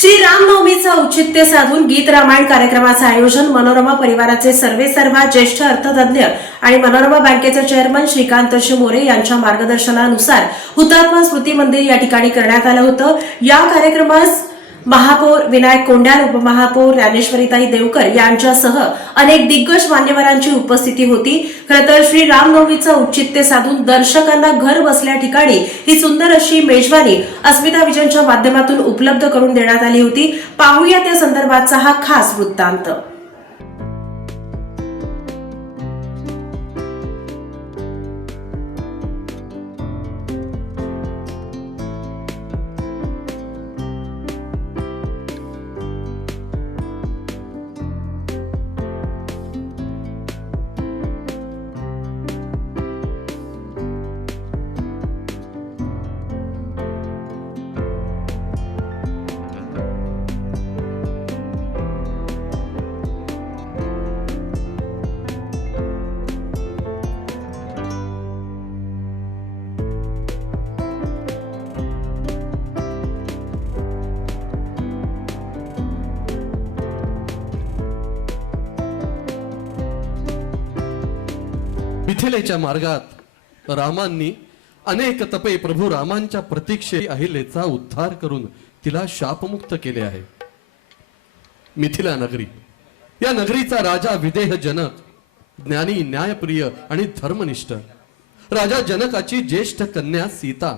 श्री रामनवमीचा औचित्य साधून गीत रामायण कार्यक्रमाचे आयोजन मनोरमा परिवाराचे सर्वेसर्वा ज्येष्ठ अर्थतज्ञ आणि मनोरमा बँकेचे चेअरमन श्रीकांत मोरे यांच्या मार्गदर्शनानुसार हुतात्मा स्मृती मंदिर या ठिकाणी करण्यात आलं होतं। या कार्यक्रमास महापौर विनायक कोंड्याल, उपमहापौर ज्ञानेश्वरीताई देवकर यांच्यासह अनेक दिग्गज मान्यवरांची उपस्थिती होती। खरं तर श्री रामनवमीचा औचित्य साधून दर्शकांना घर बसल्या ठिकाणी ही सुंदर अशी मेजवानी अस्मिता विजनच्या माध्यमातून उपलब्ध करून देण्यात आली होती। पाहूया त्या संदर्भातचा हा खास वृत्तांत। मिथिलेच्या मार्गात रामांनी अनेक तपे प्रभू रामांच्या प्रतीक्षे अहिलेचा उद्धार करून तिला शापमुक्त केले आहे। मिथिला नगरी, या नगरीचा राजा विदेह जनक, ज्ञानी, न्यायप्रिय आणि धर्मनिष्ठ राजा जनकाची ज्येष्ठ कन्या सीता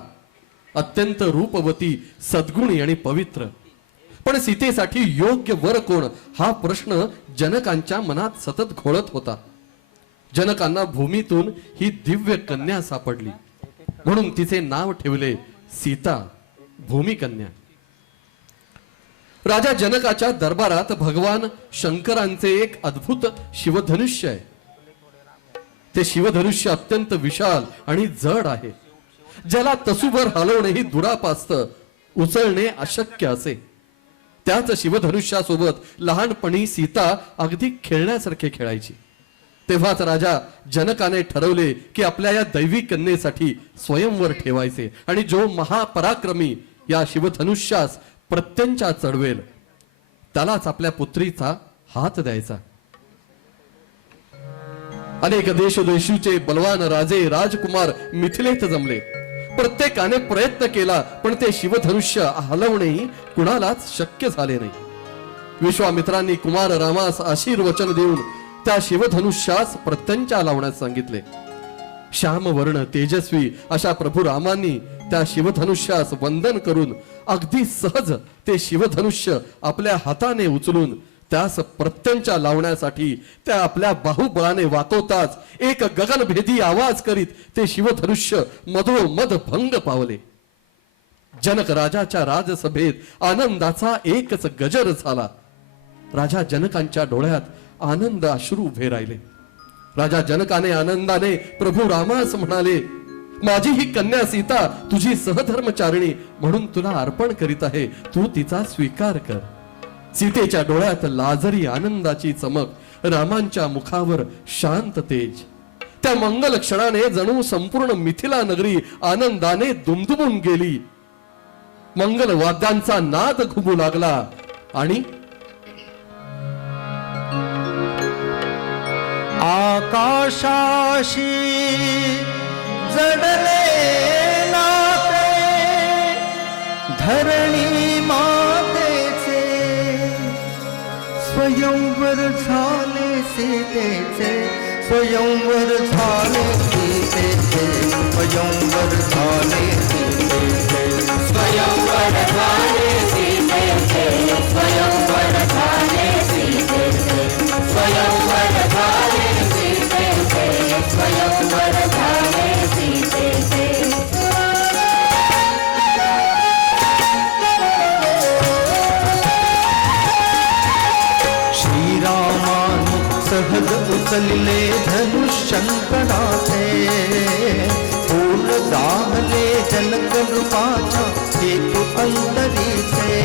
अत्यंत रूपवती, सद्गुणी आणि पवित्र। पण सीतेसाठी योग्य वर कोण हा प्रश्न जनकांच्या मनात सतत घोळत होता। जनकांना भूमीतून ही दिव्य कन्या सापडली म्हणून तिचे नाव ठेवले सीता, भूमिकन्या। राजा जनकाच्या दरबारात भगवान शंकरांचे एक अद्भुत शिवधनुष्य आहे। ते शिवधनुष्य अत्यंत विशाल आणि जड आहे, ज्याला तसूभर हलवणेही दुरापास्त, उचलणे अशक्य असे। त्याच शिवधनुष्यासोबत लहानपणी सीता अगदी खेळण्यासारखे खेळायची। तेव्हाच राजा जनकाने ठरवले की आपल्या या दैवी कन्येसाठी स्वयंवर ठेवायचे आणि जो महापराक्रमी या शिवधनुष्यास प्रत्यंचा चढवेल त्यालाच आपल्या पुत्रीचा हात द्यायचा। अनेक देशोदेशीचे बलवान राजे, राजकुमार मिथिलेत जमले। प्रत्येकाने प्रयत्न केला पण ते शिवधनुष्य हलवणेही कुणालाच शक्य झाले नाही। विश्वामित्रांनी कुमार रामास आशीर्वचन देऊन त्या शिवधनुष्यास प्रत्यंचा लावण्यास सांगितले। श्यामवर्ण तेजस्वी अशा प्रभू रामांनी त्या शिवधनुष्यास वंदन करून अगदी सहज ते शिवधनुष्य आपल्या हाताने उचलून त्यास प्रत्यंचा लावण्यासाठी त्या आपल्या बाहुबळाने वाकवताच एक गगनभेदी आवाज करीत ते शिवधनुष्य मधोमध भंग पावले। जनक राजाच्या राजसभेत आनंदाचा एकच गजर झाला। राजा जनकांच्या डोळ्यात आनंद अश्रू उभे राहिले। राजा जनकाने आनंदाने प्रभू रामास म्हणाले, माझी ही कन्या सीता तुझी सहधर्मचारिणी म्हणून तुला अर्पण करीत आहे, तू तिचा स्वीकार कर। सीतेच्या डोळ्यात लाजरी आनंदाची चमक, रामांच्या मुखावर शांत तेज। त्या मंगल क्षणाने जणू संपूर्ण मिथिला नगरी आनंदाने दुमदुमून गेली। मंगल वाद्यांचा नाद घुमू लागला आणि आकाशाशी जडले नाते धरणी मातेचे, स्वयंवर झाले सीतेचे, स्वयंवर झाले सीतेचे, स्वयंवर झाले सीतेचे, स्वयंवर झाले सीतेचे, स्वयंवर झाले सीतेचे, स्वयंवर झाले सीतेचे, स्वयंवर झाले सीतेचे। श्रीरामानी सहज उचलले धनुष्यंकराचे, पूर्ण दाहले जनक रूपाच्या हेतू अंतरीचे।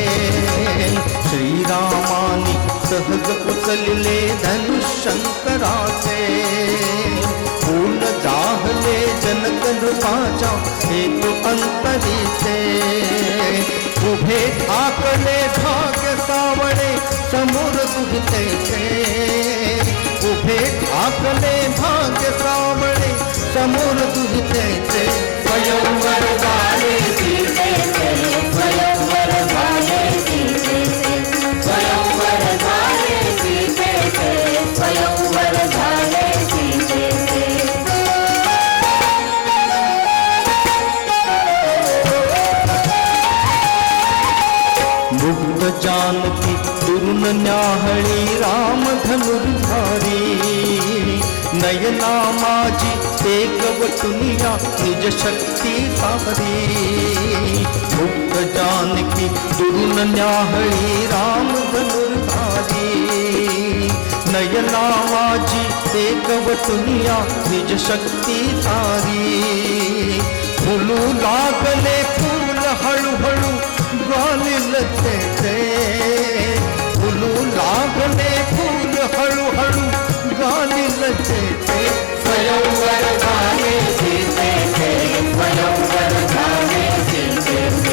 श्रीरामानी सहज उचलले धनुष्यंकराचे, पूर्ण दाहले जनक रूपाच्या हेतू अंतरीचे। उभे ठाकले भाग्य सावळे समोर तुझते उभे ठाकले भाग्य सावळे समोर तुझते स्वयंवर झाले सीतेचे स्वयंवर झाले सीतेचे स्वयंवर झाले सीतेचे स्वयंवर झाले सीतेचे मुक्त जानकी दुरुन न्याहळी राम धनुर्धारी नयना माझी एकवटुनिया निज शक्ती सारी मुक्त जानकी दुरुन न्याहळी राम धनुर्धारी नयना माझी एकवटुनिया निज शक्ती सारी फुलू लागले फूल हळूहळू ग्वालिलते फुलू लागले फूल हळूहळू ग्वालिलते स्वयंवर झाले सीतेचे स्वयंवर झाले सीतेचे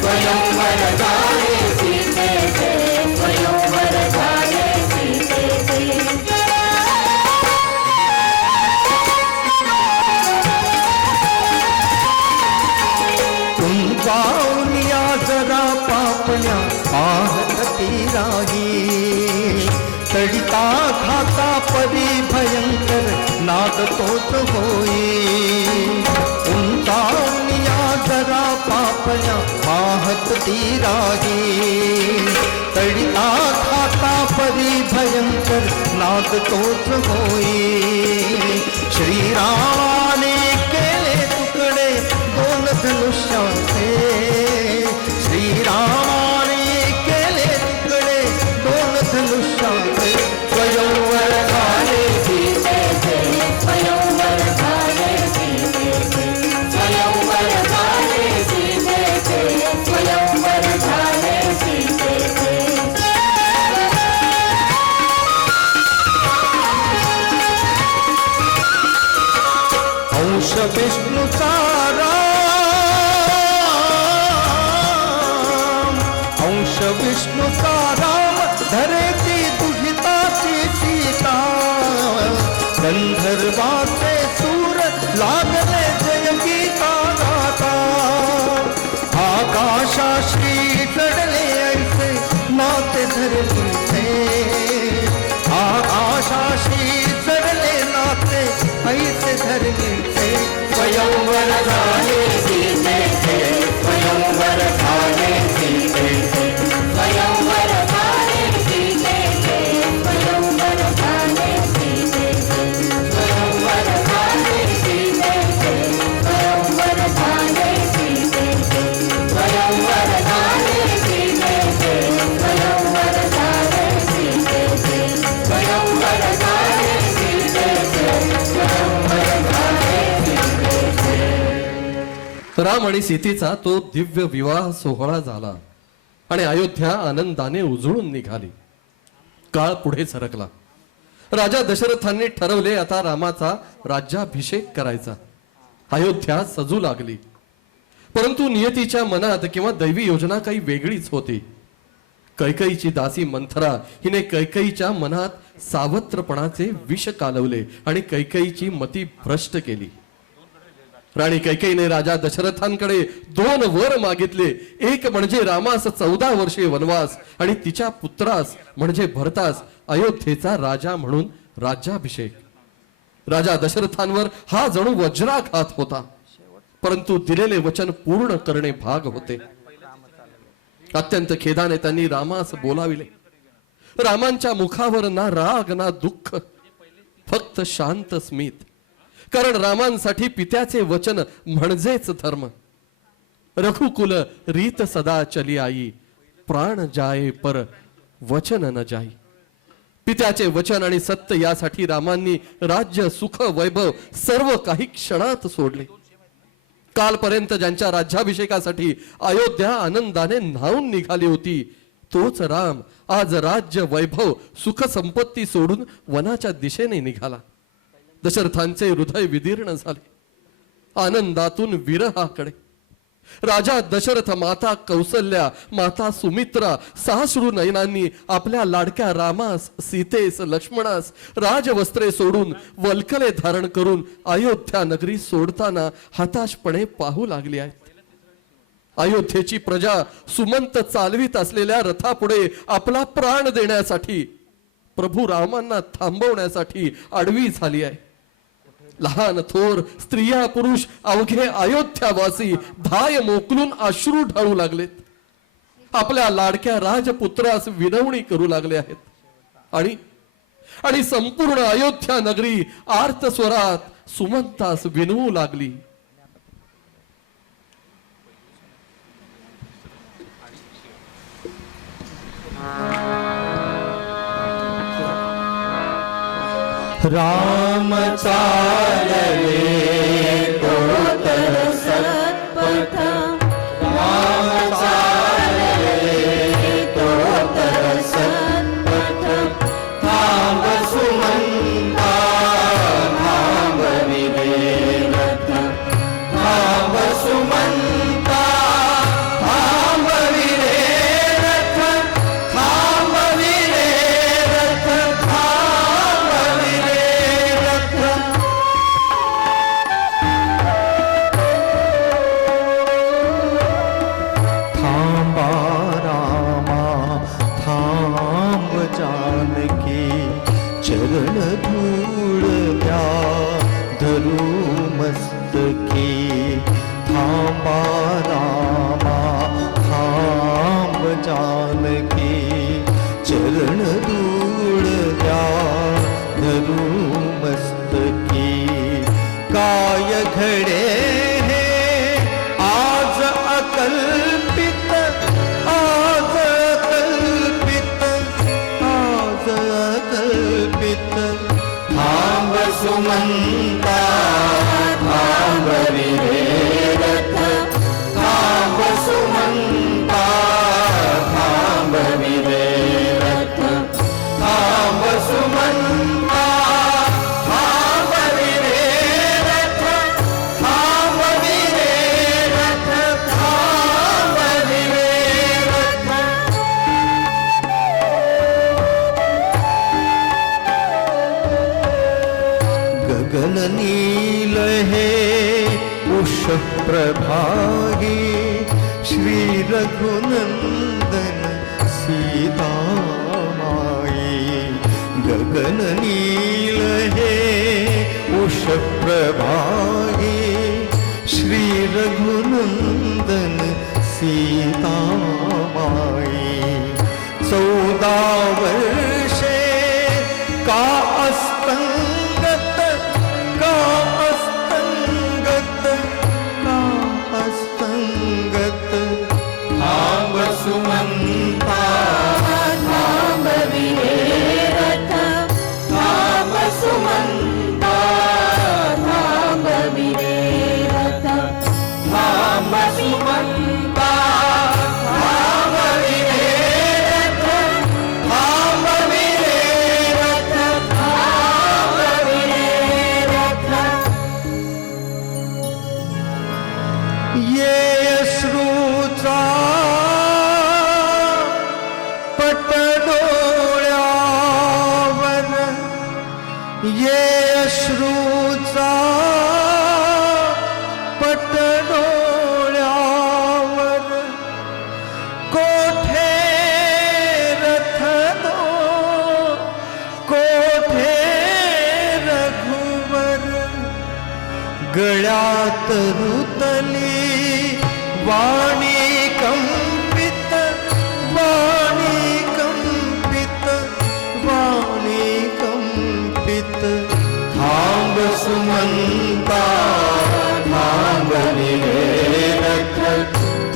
स्वयंवर झाले सीतेचे स्वयंवर झाले सीतेचे कुंकावनिया जरा पापण्या आहती राही तडिता खाता परी भयंकर नाद तोच होई कुंकावनिया जरा पापण्या आहती राही तडिता खाता परी भयंकर नाद तोच होई श्रीरामाने केले तुकडे दोन धनुष्याचे श्रीरामाने केले तुकडे दोन धनुष्याचे स्वयंवर झाले सीतेचे स्वयंवर झाले सीतेचे स्वयंवर झाले सीतेचे स्वयंवर झाले सीतेचे अंश विष्णूचा अंश विष्णूचा राम धरेची दुहिताची सीता गंधर्वाचे सूर लागले जय गीता गाता आकाशाशी चढले ऐसे नाते धरले आकाशाशी चढले नाते ऐसे धरले स्वयंवर झाले सीतेचे स्वयंवर झाले सीतेचे स्वयंवर झाले सीतेचे स्वयंवर झाले सीतेचे स्वयंवर झाले सीतेचे स्वयंवर झाले सीतेचे स्वयंवर झाले सीतेचे स्वयंवर झाले सीतेचे स्वयंवर झाले सीतेचे स्वयंवर झाले राम आणि सीतेचा तो दिव्य विवाह सोहळा झाला आणि अयोध्या आनंदाने उजळून निघाली. काळ पुढे सरकला. राजा दशरथांनी ठरवले आता रामाचा राज्याभिषेक करायचा. अयोध्या सजू लागली. परंतु नियतीच्या मनात किंवा दैवी योजना काही वेगळीच होती. कैकईची दासी मंथरा हिने कैकईच्या मनात सावत्रपणाचे विष कालवले आणि कैकईची मती भ्रष्ट केली. राणी कैकेयीने राजा दशरथांकडे 2 वर मागितले. एक म्हणजे रामास 14 वर्षे वनवास आणि तिच्या पुत्रास म्हणजे भरतास अयोध्येचा राजा म्हणून राज्याभिषेक. राजा दशरथांवर हा जणू वज्राघात होता. परंतु दिलेले वचन पूर्ण करणे भाग होते. अत्यंत खेदाने त्यांनी रामास बोलाविले. रामांच्या मुखावर ना राग ना दुःख, फक्त शांत स्मित. कारण रामांसाठी पित्याचे वचन म्हणजेच धर्म. रघुकुल रीत सदा चली आई, प्राण जाये पर वचन न जाई. पित्याचे वचन आणि सत्य यासाठी रामांनी राज्य, सुख, वैभव सर्व काही क्षणात सोडले. कालपर्यंत ज्यांच्या राज्याभिषेकासाठी अयोध्या आनंदाने न्हाऊन निघाली होती, तोच राम आज राज्य, वैभव, सुख, संपत्ती सोडून वनाच्या दिशेने निघाला. दशरथांचे हृदय विदीर्ण झाले. आनंदातून विरहाकडे, राजा दशरथ, माता कौसल्या, माता सुमित्रा साश्रू नयनांनी आपल्या लाडक्या रामास, सीतेस, लक्ष्मणास राजवस्त्रे सोडून वल्कले धारण करून अयोध्या नगरी सोडताना हताशपणे पाहू लागली आहेत. अयोध्येची प्रजा सुमंत चालवीत असलेल्या रथापुढे आपला प्राण देण्यासाठी, प्रभू रामांना थांबवण्यासाठी आडवी झाली आहे. लहान थोर, स्त्रिया पुरुष अवघे अयोध्यावासी धाय मोकलून अश्रू ढाळू लागलेत. आपल्या लाडक्या राजपुत्रास विनवणी करू लागले आहेत. आणि संपूर्ण अयोध्या नगरी आर्त स्वरात सुमंतास विनवू लागली. राम चालले कोतर सत्पथ, राम चालले कोतर सत्पथ, थांब सुमंता थांब विवेरथ, थांब सुमंता थांब विवेरथ, थांब विवेरथ, थांब विवेरथ. थांबा रामा थांब जानकी, चरण धूळ द्या धरू मस्तकी. थांबा रामा थांब जानकी, चरण धूळ द्या धरू मस्तकी. काय घडे हे आज अकल्पित, आज अकल्पित, आज अकल्पित. थांब सुमंता थांब विवेरथ, थांब सुमंता थांब विवेरथ, थांब सुमंता थांब विवेरथ, थांब विवेरथ, थांब विवेरथ. गगन नील हे उषप्रभागी, श्री रघुनंदन सीता माई. गगन नील हे उषप्रभागी, श्री रघुनंदन सीता माई. 14 वर्षे का अस्तंगत, का अस्तंगत, का अस्तंगत. थांब सुमंता थांब विवेरथ, थांब सुमंता थांब विवेरथ, थांब सुमंता थांब विवेरथ, थांब विवेरथ, थांब विवेरथ. ये अश्रूचा पट डोळ्यावर, ये अश्रूचा पट डोळ्यावर. कोठे रथ दो, कोठे रघुवर. गळ्यात रुतली वाणी कंपित, वाणी कंपित, वाणी कंपित. थांब सुमंता थांब विवेरथ,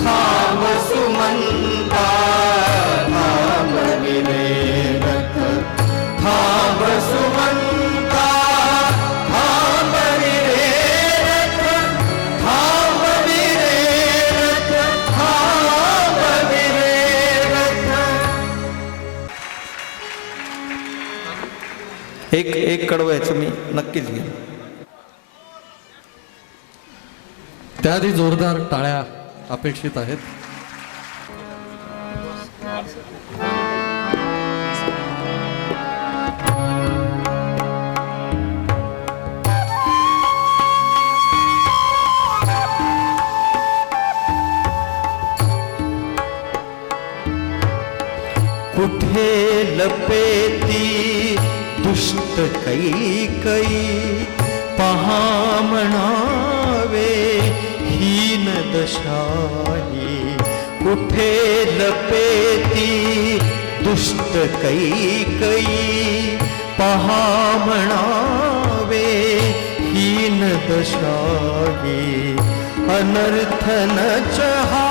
थांब सुमंता थांब विवेरथ, थांब सुमंता थांब विवेरथ, थांब विवेरथ, थांब विवेरथ. एक कडवायचं मी नक्कीच घे. त्याआधी जोरदार टाळ्या अपेक्षित आहेत. कुठे लपेती दुष्ट कैकई पहा म्हणावे हीन दशाही. कुठे लपेती दुष्ट कैकई पहा म्हणावे हीन दशाही. अनर्थ न चहा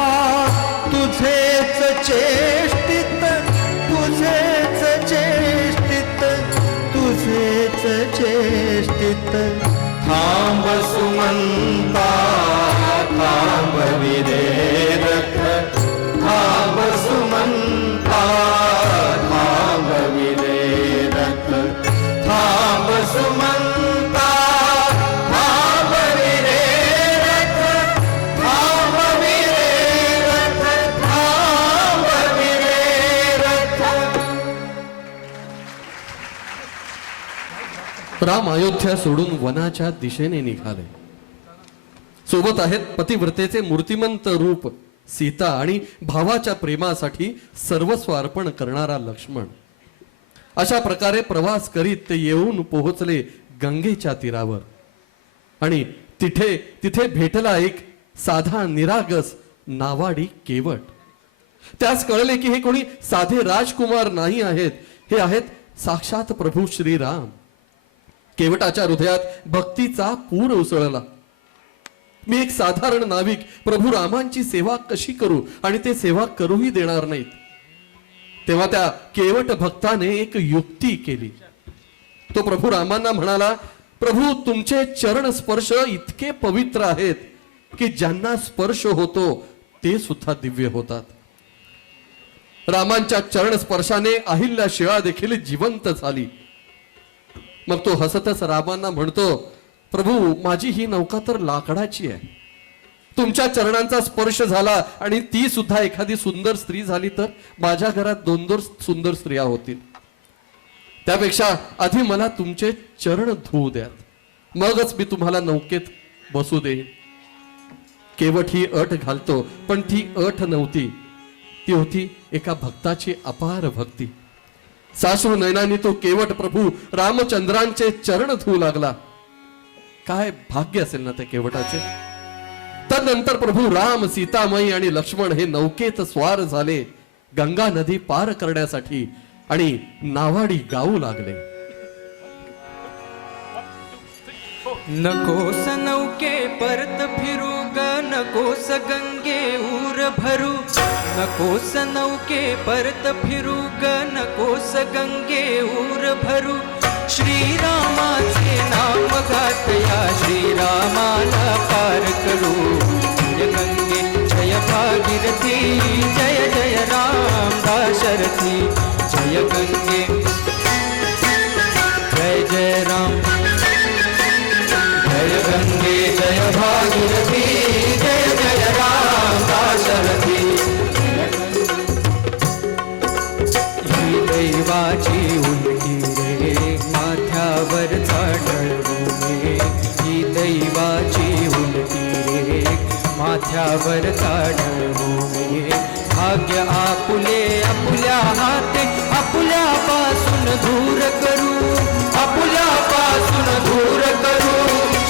तुझेच चेष्टित तुझेच चेष्टित तुझेच चेष्टित. थांब सुमंता थांब विरेरथ थांब सुमंता थांब विरेरथ थांब सुमंता थांब विरेरथ थांब विरेरथ थांब विरेरथ. राम अयोध्या सोडून वनाच्या दिशेने निघाले. सोबत आहेत पतिव्रतेचे मूर्तिमंत रूप सीता आणि भावाच्या प्रेमासाठी सर्वस्व अर्पण करणारा लक्ष्मण. अशा प्रकारे प्रवास करीत ते येऊन पोहोचले गंगेच्या तीरावर. आणि तिथे भेटला एक साधा निरागस नावाडी केवट. त्यास कळले की हे कोणी साधे राजकुमार नाही आहेत, हे आहेत साक्षात प्रभू श्रीराम. केवटाच्या हृदयात भक्तीचा पूर उसळला. मी एक साधारण नाविक प्रभू रामांची सेवा कशी करू आणि ते सेवा करूही देणार नाहीत. तेव्हा त्या केवट भक्ताने एक युक्ती केली. तो प्रभू रामांना म्हणाला, प्रभू तुमचे चरण स्पर्श इतके पवित्र आहेत की ज्यांना स्पर्श होतो ते सुद्धा दिव्य होतात. रामांच्या चरण स्पर्शाने अहिल्या शिळा देखील जिवंत झाली. मग तो हसतच रामांना म्हणतो, प्रभू माझी ही नौका तर लाकडाची आहे. तुमच्या चरणांचा स्पर्श झाला आणि ती सुद्धा एखादी सुंदर स्त्री झाली तर माझ्या घरात 2 सुंदर स्त्रिया होतील. त्यापेक्षा आधी मला तुमचे चरण धुवू द्यात, मगच मी तुम्हाला नौकेत बसू देईन. केवट ही अट घालतो, पण ती अट नव्हती. ती होती एका भक्ताची अपार भक्ती. साश्रू नयनांनी तो केवट प्रभू रामचंद्रांचे चरण धुवू लागला. काय भाग्य असेल ना त्या केवटाचे. तदनंतर प्रभू राम, सीतामाई आणि लक्ष्मण हे नौकेत स्वार झाले गंगा नदी पार करण्यासाठी आणि नावाडी गाऊ लागले. नकोस नौके परत फिरू ग नकोस गंगे ऊर भरू. नकोस नौके परत फिरू ग नकोस गंगे ऊर भरू. श्रीरामाचे नाम गातया श्रीरामाला पार करू. जय गंगे जय भागीरथी जय जय राम दाशरथी. जय गंगे जय जय राम जय गंगे जय भागीरथी जय जय राम दाशरथी. ही दैवाची उलटी रे माथ्यावर ढळवणे. ही दैवाची उलटी रे माथ्यावर ढळवणे. भाग्य आपुले आपुल्या हाते आपुल्यापासून दूर करू. आपुल्यापासून दूर करू.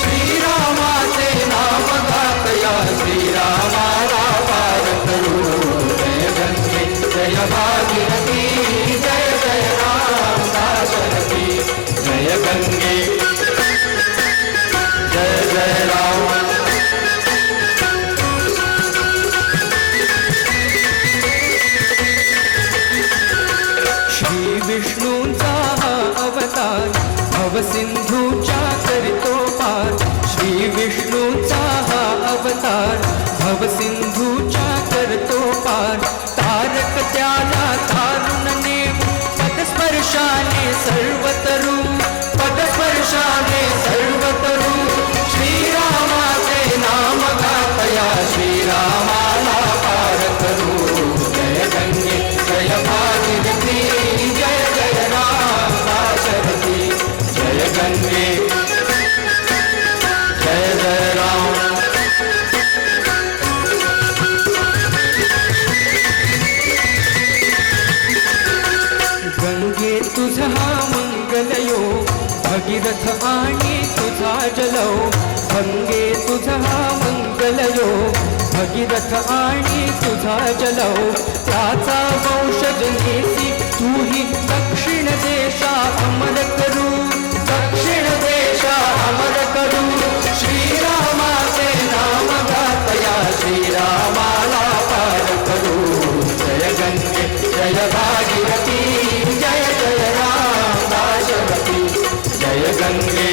श्रीरामाचे नाम गातया श्रीरामाला पार करू. जय गंगे जय भागीरथी जय जय राम दाशरथी. जय गंगे जय जय राम. श्री विष्णूंचा हा अवतार भवसिंधूच्या करतो पार. श्री विष्णूचा हा अवतार भवसिंधूच्या करतो पार. तारक त्याला तारुण नेम पदस्पर्शाने सर्वतरू. पदस्पर्शाने सर्वतरू. श्रीरामाचे नाम गातया श्रीरामाला गंगे जय जय राम गंगे तुझा मंगलयो भगीरथ आणि तुझा जलो गंगे तुझा मंगलयो भगीरथ आणि तुझा जलो त्याचा वंशज नेसी तूही दक्षिण देशा अमर करू दक्षिण देशा अमर करू श्रीरामाचे नाम गातया श्रीरामाला पार करू जय गंगे जय भागीरथी जय जय राम दाशरथी जय गंगे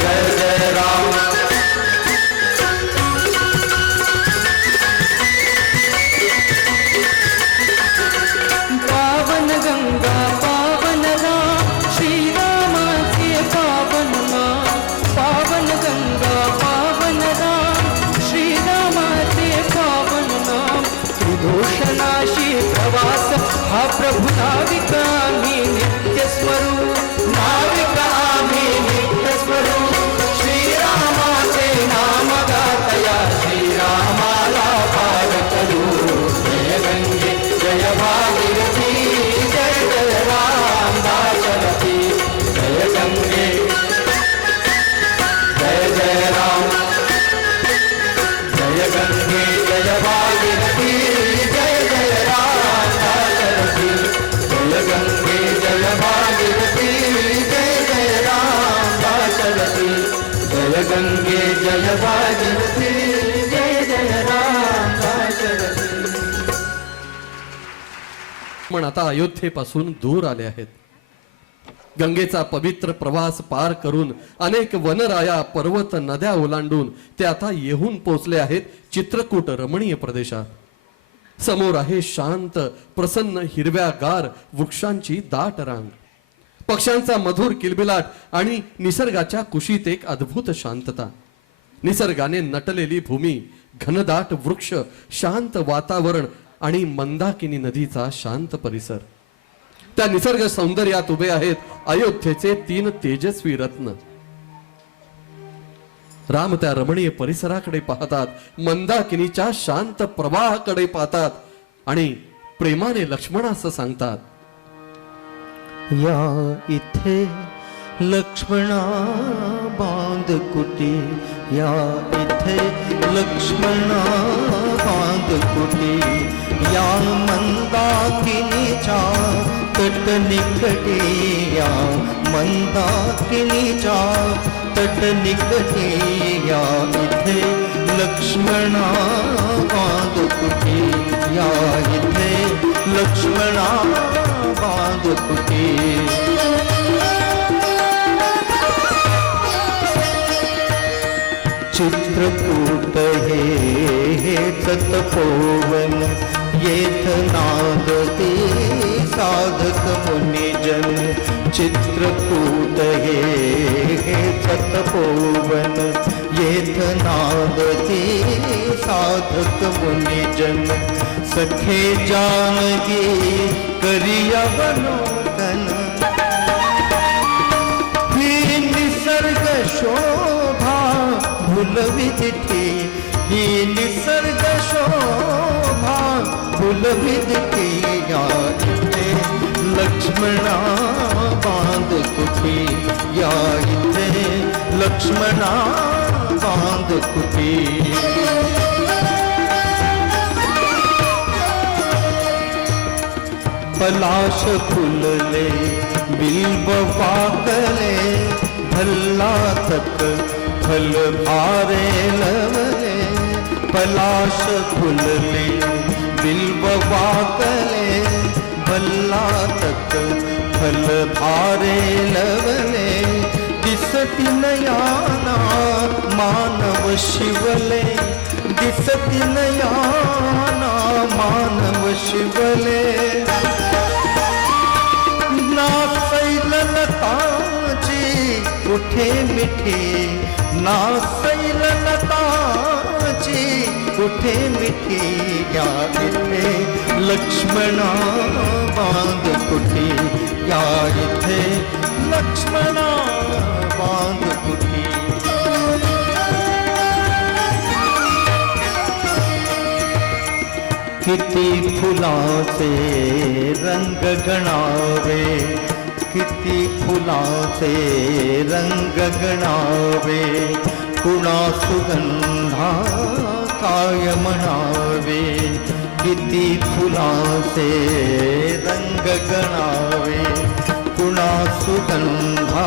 जय जय राम पावन गंगा पावन राम श्रीरामाचे पावन नाम पावन गंगा पावन राम श्रीरामाचे पावन नाम त्रिदोषनाशी प्रवास हा प्रभू नाविक आम्ही नित्य स्वरूप नाविक आम्ही नित्य स्वरूप श्रीरामाचे नाम गातया श्रीरामाला पार करू जय गंगे जय भागीरथी जय जय राम दाशरथी जय गंगे जय जय राम जय गंगे जय भागीरथी जय जय राम दाशरथी जय गंगे जय भागीरथी जय जय राम दाशरथी जय गंगे जय भागीरथी जय जय राम दाशरथी पण आता अयोध्येपासून दूर आले आहेत. गंगेचा पवित्र प्रवास पार करून अनेक वनराया पर्वत नद्या ओलांडून ते आता येऊन पोहोचले आहेत चित्रकूट रमणीय प्रदेशात. समोर आहे शांत प्रसन्न हिरव्यागार वृक्षांची दाट रांग, पक्ष्यांचा मधुर किलबिलाट आणि निसर्गाच्या कुशीत एक अद्भुत शांतता. निसर्गाने नटलेली भूमी, घनदाट वृक्ष, शांत वातावरण आणि मंदाकिनी नदीचा शांत परिसर. त्या निसर्ग सौंदर्यात उभे आहेत अयोध्येचे 3 तेजस्वी रत्न. राम त्या रमणीय परिसराकडे पाहतात, मंदाकिनीच्या शांत प्रवाहाकडे पाहतात आणि प्रेमाने लक्ष्मणास सांगतात, या इथे लक्ष्मणा बांध कुटी या इथे लक्ष्मणा बांध कुटी या मंदाकिनीच्या तट निकटे या मंदाकिनीच्या तट निकटे या इथे लक्ष्मणा बांध कुटी या इथे लक्ष्मणा बांध कुटी. चित्रकूट हे तपोवन येथ नागते साधक मुनिजन. चित्रकूट हे तपोवन येथ नागते साधक मुनिजन. सखे जानकी करियवलोकन ही निसर्ग शोभा भुलविदिते ही निसर्ग शोभा भुलविदिते या इथे लक्ष्मणा बांध कुटी या इथे लक्ष्मणा बांध कुटी. पलाश फुलले बिल्व पाकले भल्ला तक फल भारे लवले. पलाश फुलले बिल्व पाकले भल्ला तक फल भारे लवले. दिसती नयाना मानव शिवले दिसती नयाना मानव शिवले. ना सैलताची कुठे मिठी ना सैलताची कुठे मिठी या इथे लक्ष्मणा बांध कुटी या इथे लक्ष्मणा बांध कुटी किती फुलाचे रंग गणावे किती फुलाचे रंग गणावे कुणा सुगंधा काय म्हणावे किती फुलाचे रंग गणावे कुणा सुगंधा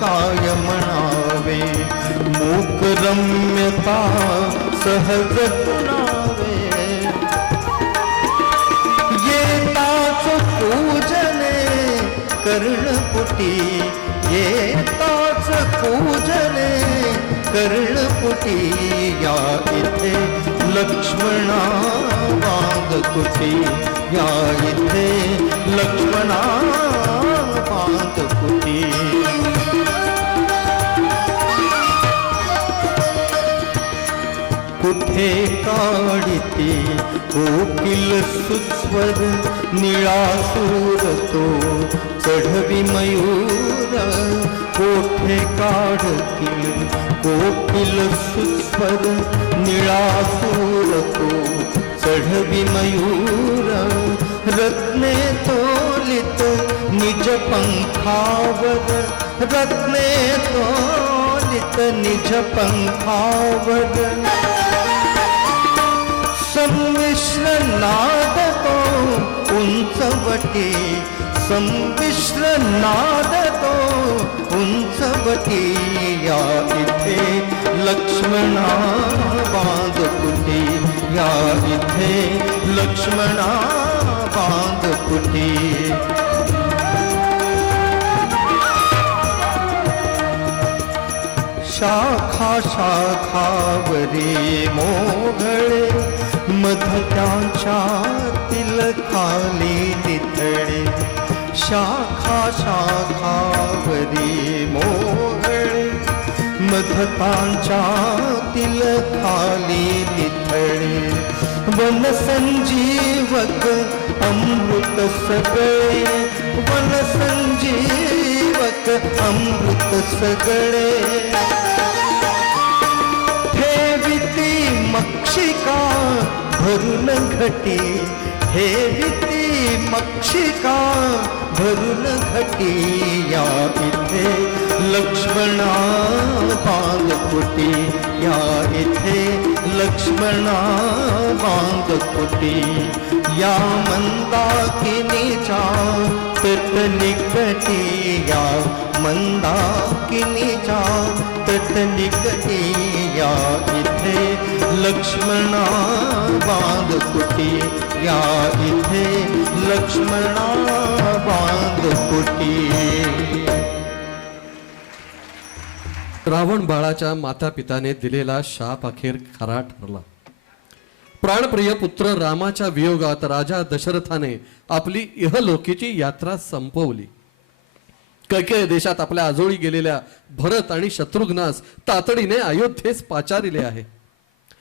काय म्हणावे मूक रम्यता सहज कुणावे येताच पूजने कर्णपुटी येताच पूजने कर्णपुटी या इथे लक्ष्मणा बांध कुटी या इथे लक्ष्मणा बांध कुटी कुठे काढिती कोकिल सुस्वर निळासूर तो चढवी मयूर कोठे काढतील कोकिल सुस्वर निळासूर तो चढवी मयूर रत्ने तोलित निज पंखावर रत्ने तोलित निज पंखावर संमिश्र नाद तो उंचवटी संमिश्र नाद तो उंचवटी या इथे लक्ष्मणा बांध कुटी या इथे लक्ष्मणा बांध कुटी शाखा शाखावरी मोगळे मधत्यांच्या तिलखाली निथळे शाखा शाखावरी मोगळे मधतांच्या तिलखाली निथळे वन संजीवक अमृत सगळे वन संजीवक अमृत सगळे ठेविती मक्षिका भरून घटी ठेविती मक्षिका भरून घटी या इथे लक्ष्मणा बांध कुटी या इथे लक्ष्मणा बांध कुटी या मंदाकिनीच्या तट निकटी या मंदाकिनीच्या तट निकटी या इथे लक्ष्मणा बांध कुटी या इथे लक्ष्मणा बांध कुटी रावण बाळाच्या माता पिताने दिलेला शाप अखेर खरा ठरला. प्राणप्रिय पुत्र रामाच्या वियोगात राजा दशरथाने आपली इहलोकीची यात्रा संपवली. कैकेय देशात आपल्या आजोळी गेलेल्या भरत आणि शत्रुघ्नास तातडीने अयोध्येस पाचारिले आहे.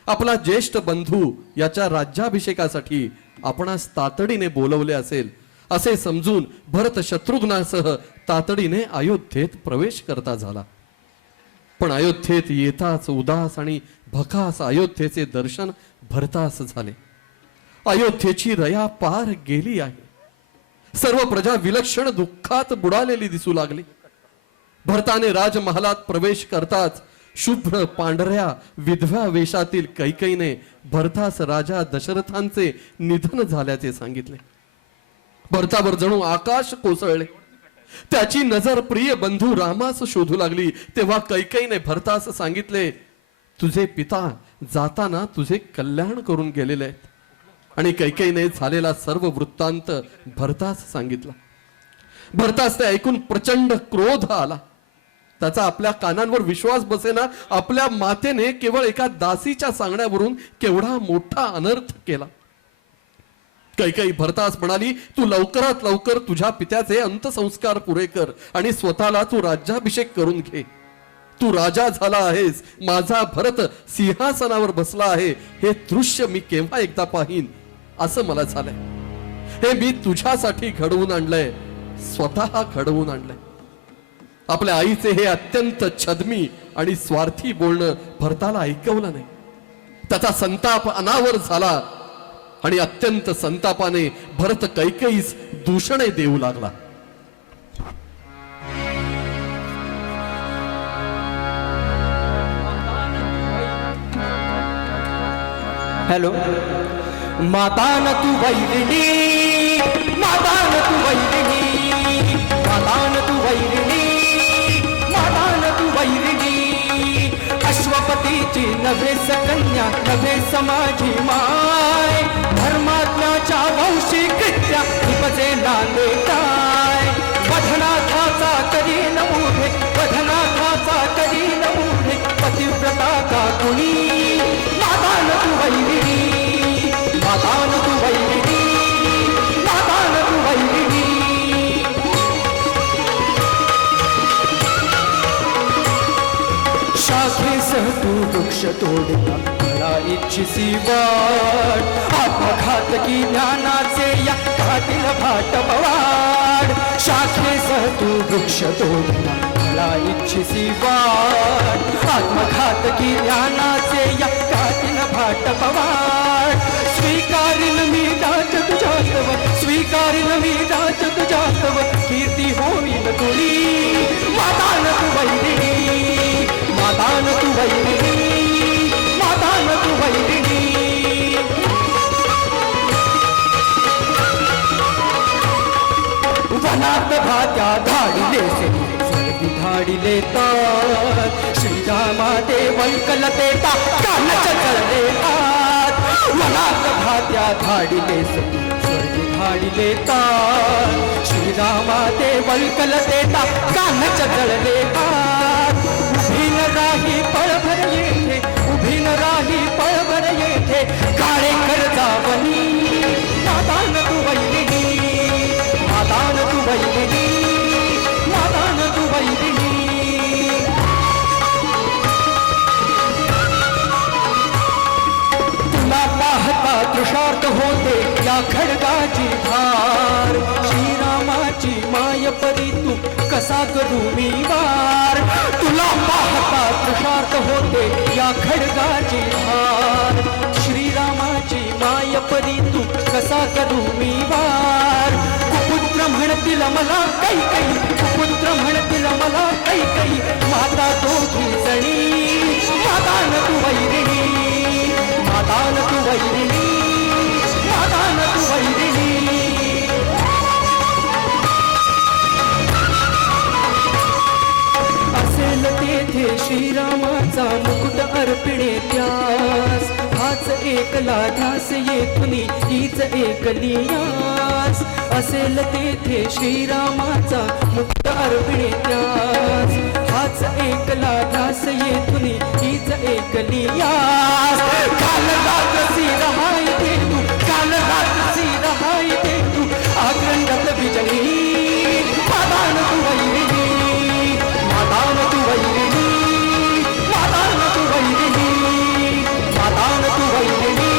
आपला ज्येष्ठ बंधू याच्या राज्याभिषेकासाठी आपणास तातडीने बोलवले असेल असे समजून भरत शत्रुघ्नासह तातडीने अयोध्येत प्रवेश करता झाला. पण अयोध्येत येताच उदास आणि भकास अयोध्येचे दर्शन भरतास झाले. अयोध्येची रया पार गेली आहे. सर्व प्रजा विलक्षण दुःखात बुडालेली दिसू लागली. भरताने राजमहालात प्रवेश करताच शुभ्र पांढऱ्या विधवा वेशातील कैकेयीने भरतास राजा दशरथांचे निधन झाल्याचे सांगितले. भरतावर जणू आकाश कोसळले. त्याची नजर प्रिय बंधू रामास शोधू लागली. तेव्हा कैकेयीने भरतास सांगितले, तुझे पिता जाताना तुझे कल्याण करून गेलेले आहेत. आणि कैकेयीने झालेला सर्व वृत्तांत भरतास सांगितला. भरतास ते ऐकून प्रचंड क्रोध आला. त्याचा आपल्या कानांवर विश्वास बसेना. आपल्या मातेने केवळ एका दासीच्या सांगण्यावरून केवढा मोठा अनर्थ केला. कैकेयी भरतास म्हणाली, तू लवकरात लवकर तुझ्या पित्याचे अंत्यसंस्कार पुरे कर आणि स्वतःला तू राज्याभिषेक करून घे. तू राजा झाला आहेस. माझा भरत सिंहासनावर बसला आहे. हे दृश्य मी केव्हा एकदा पाहीन असं मला झालंय. हे मी तुझ्यासाठी घडवून आणलंय, स्वतः घडवून आणलंय. आपल्या आईचे हे अत्यंत छद्मी आणि स्वार्थी बोलणं भरताला ऐकवलं नाही. त्याचा संताप अनावर झाला आणि अत्यंत संतापाने भरत कैकेयीस दूषणे देऊ लागला. हॅलो. मातान तू वैरिणी, मातान तू वैरिणी, मातान तू वैरिणी, मातान तू वैरिणी. अश्वपतीची नव्हे सकन्या नव्हे समाजी माय, धर्माज्ञाच्या वंशी कृत्या निपजे नाले काय. वधनाथाचा करी नमुहे, वधनाथाचा करी नमुहे, पतिव्रता का कुणी. मातान तू वैरिणी, मातान तू वैरिणी, मातान तू वैरिणी. शाखेसह तू वृक्ष तोडला मला इच्छिसी वाढ. आत्मघातकी ज्ञानाचे या घातील भाट पवाड. शाखेसह तू वृक्ष तोडला मला इच्छिसी वाढ. आत्मघातकी ज्ञानाचे या घातील भाट पवाड. स्वीकारील मी दाच तुझ्यास्तव, स्वीकारील मी दाच तुझ्यास्तव, कीर्ती होईल तुळी. मातान तू वैरिणी, मातान तू वैरिणी, मातान तू वैरिणी. वनात भात्या धाडिले से स्वर्गी धाडिले तर. श्रीरामा ते वंकलते कानच चळले हात. वनात भात्या धाडिले से स्वर्गी धाडिले तर. श्रीरामा ते वंकलते कानच चळले हात. उभी न राही पळभर येथे, उभी न राही पळभर येथे, काळे कर्जावनी. मातान तू वैरिणी, मातान तू वैरिणी, मातान तू वैरिणी. तुला पाहता तृषार्थ होते या खडगाची धार. श्रीरामाची माय परी तू कसा करू मी वार. तुला पाहता तृषार्थ होते या खडगाची धार. श्रीरामाची माय परी तू कसा करू मी वार. कुपुत्र म्हणतील मला कैकेयी, कुपुत्र म्हणतील मला कैकेयी, माता दोघी जणी. मातान तू वैरिणी, मातान तू वैरिणी, मातान तू वैरिणी. असेल तेथे श्रीरामाचा मुकुट अर्पिणे त्यास. हाच एकला ध्यास येथुनी हीच एकली यास. असेल तेथे श्रीरामाचा मुकुट अर्पिणे त्यास. हाच एकला ध्यास येथुनी हीच एकली यास. काल रात्रसी रहाय दे तू, काल रात्रसी रहाय दे तू, आग्रंडत विजयी. मातान तू वैरिणी, मातान तू वैरिणी, मातान तू वैरिणी, मातान तू वैरिणी,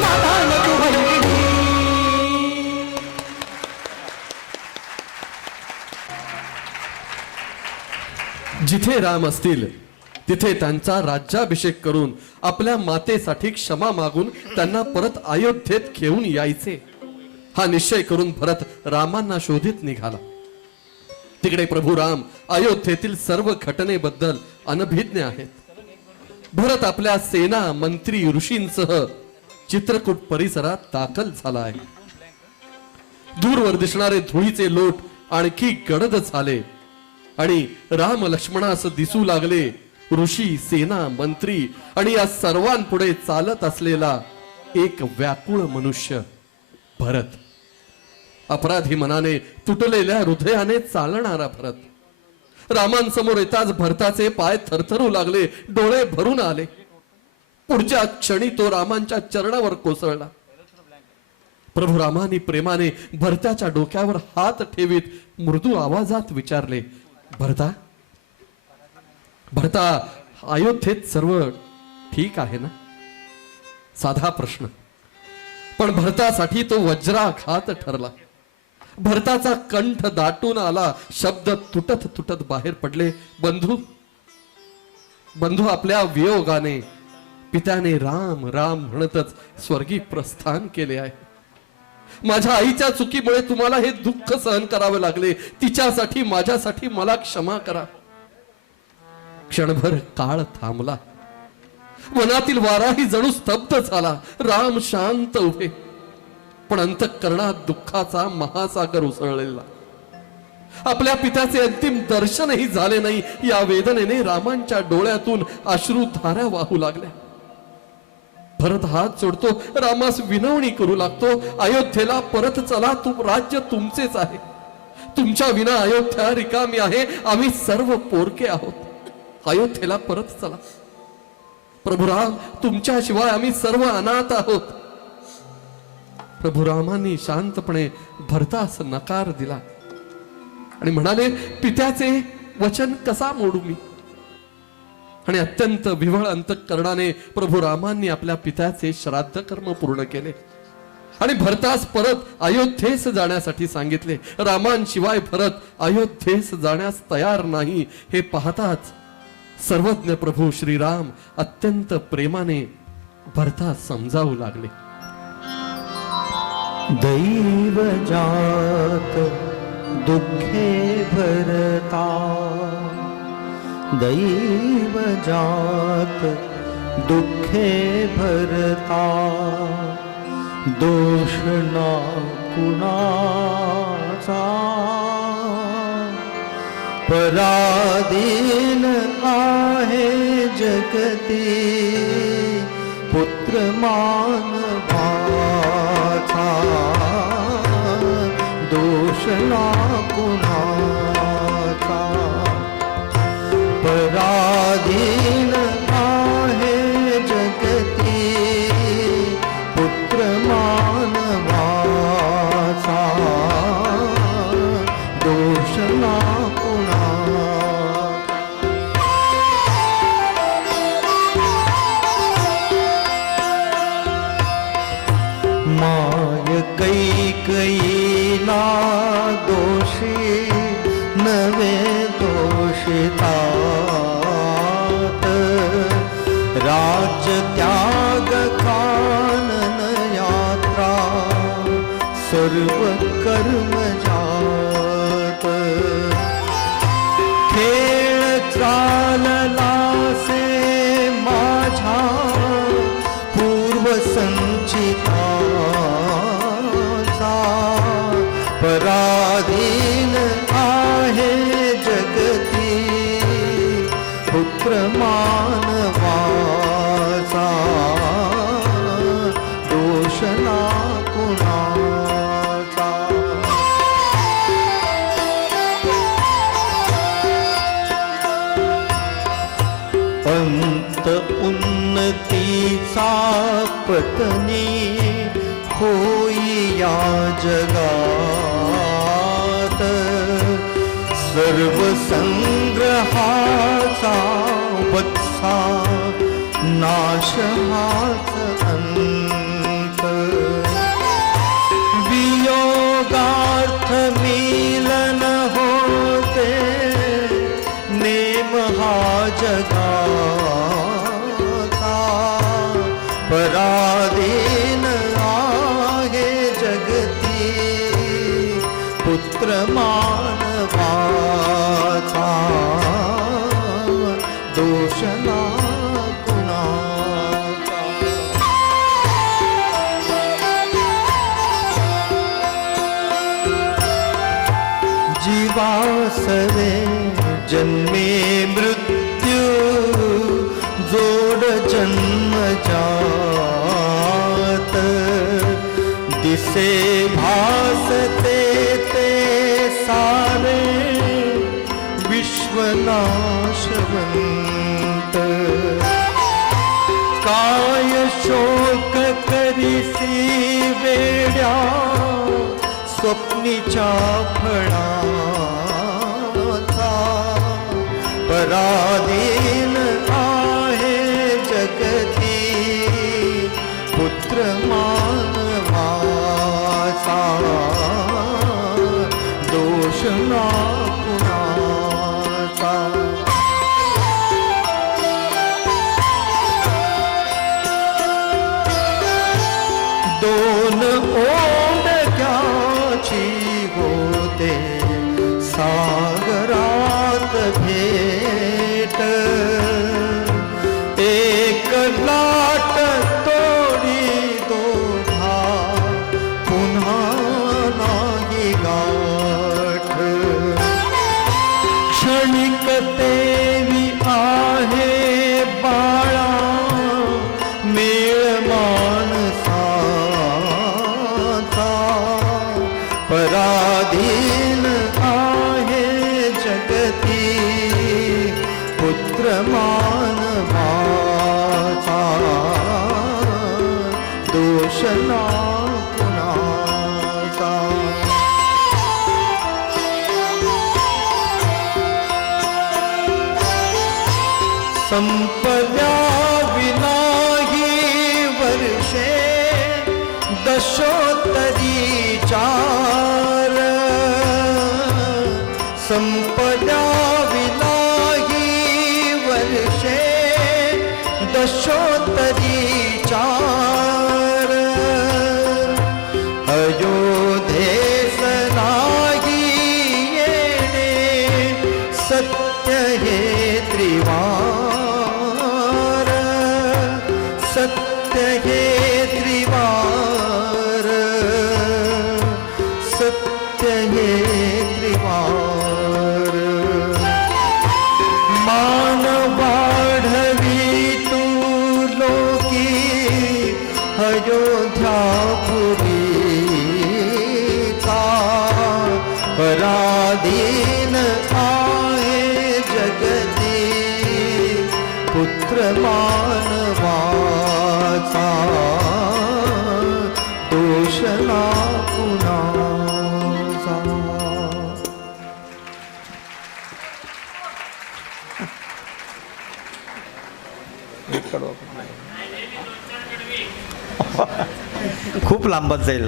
मातान तू वैरिणी. जिथे राम असतील तिथे त्यांचा राज्याभिषेक करून आपल्या मातेसाठी क्षमा मागून त्यांना परत अयोध्येत घेऊन यायचे हा निश्चय करून भरत रामांना शोधित निघाला. तिकडे प्रभू राम अयोध्येतील सर्व घटनेबद्दल अनभिज्ञ आहेत. भरत आपल्या सेना मंत्री ऋषींसह चित्रकूट परिसरात दाखल झाला आहे. दूरवर दिसणारे धुळीचे लोट आणखी गडद झाले आणि राम लक्ष्मणास दिसू लागले ऋषी, सेना, मंत्री आणि या सर्वांपुढे चालत असलेला एक व्याकुळ मनुष्य भरत. अपराधी मनाने तुटलेल्या हृदयाने चालणारा भरत. रामांसमोर येताच भरताचे पाय थरथरू लागले, डोळे भरून आले. पुढच्या क्षणी तो रामांच्या चरणावर कोसळला. प्रभू रामानी प्रेमाने भरताच्या डोक्यावर हात ठेवीत मृदू आवाजात विचारले, भरता, भरता, अयोध्येत सर्व ठीक आहे ना? साधा प्रश्न, पण भरतासाठी तो वज्राघात ठरला. भरताचा कंठ दाटून आला, शब्द तुटत तुटत बाहेर पडले. बंधू बंधू, आपल्या वियोगाने पित्याने राम राम म्हणतच स्वर्गी प्रस्थान केले आहे. माझ्या आईच्या चुकीमुळे तुम्हाला हे दुःख सहन करावे लागले. तिच्यासाठी माझ्यासाठी मला क्षमा करा. क्षणभर काळ थांबला. वनातील वाराही जणू स्तब्ध झाला. राम शांत उभे, पण अंतःकरणात दुःखाचा महासागर उसळलेला. आपल्या पित्याचे अंतिम दर्शनही झाले नाही. या वेदनेने रामांच्या डोळ्यातून अश्रुधारा वाहू लागल्या. भरत हात जोडतो, रामास विनवणी करू लागतो. अयोध्येला परत चला, राज्य तुमचेच आहे. तुमच्या विना अयोध्या रिकामी आहे. आम्ही सर्व पोरके आहोत. अयोध्येला परत चला. प्रभू राम, तुमच्याशिवाय आम्ही सर्व अनाथ आहोत. प्रभू रामांनी शांतपणे भरतास नकार दिला आणि म्हणाले, पित्याचे वचन कसा मोडू मी. आणि अत्यंत विव्हळ अंतःकरणाने प्रभू रामांनी आपल्या पित्याचे श्राद्ध कर्म पूर्ण केले आणि भरतास परत अयोध्येस जाण्यासाठी सांगितले. रामांशिवाय भरत अयोध्येस जाण्यास तयार नाही हे पाहताच सर्वज्ञ प्रभू श्रीराम अत्यंत प्रेमाने भरतास समजावू लागले. दैव जात दुःखे भरता, दैव जात दुःखे भरता, दोष ना कुणाचा, पराधीन आहे जगती पुत्र मानवाचा, दोष ना कुणाचा, पराधीन आहे जगती पुत्र मानवाचा, दोष ना माय कैकयीला दोषी नवे दोषितात, राज्य त्याग कानन यात्रा सर्व कर्म जात, खेळ चालला से माझा पूर्व संचिता, पराधीन आहे जगती पुत्र मानवाचा, दोष ना कुणाचा. अंत उन्नतीचा पतनी होई या जगात, सर्व संग्रहाचा वत्सा नाश हाच अंत, वियोगार्थ मिलन होते नेम हा जगाचा, पराधीन आहे जगती पुत्र मानवाचा, दोष ना कुणाचा. जीवासवे जन्मे मृत्यू जोड जन्म जात, दिसे भासते ते सारे विश्वनाशवंत, काय शोक करिसी वेड्या स्वप्नीच्या फळाचा, पराधीन आहे जगती पुत्र मानवाचा, नाही गाठ क्षणिक तेवी आहे बाळा मेळ माणसाचा पराधीन आहे जगती पुत्र मानवाचा दोष ना कुणाचा संपल्या विनाही वर्षे दशोत्तरी चार संपल्या विनाही वर्षे दशोत्तरी चार अयोध्येस नाही येणे सत्य हे त्रिवार सत्य हे त्रिवार सत्य हे त्रिवार मान वाढवी तू लोकी अयोध्यापुरीचा पराधीन आहे जगती पुत्र मानवाचा दोष ना कुणाचा खूप लांबत जाईल.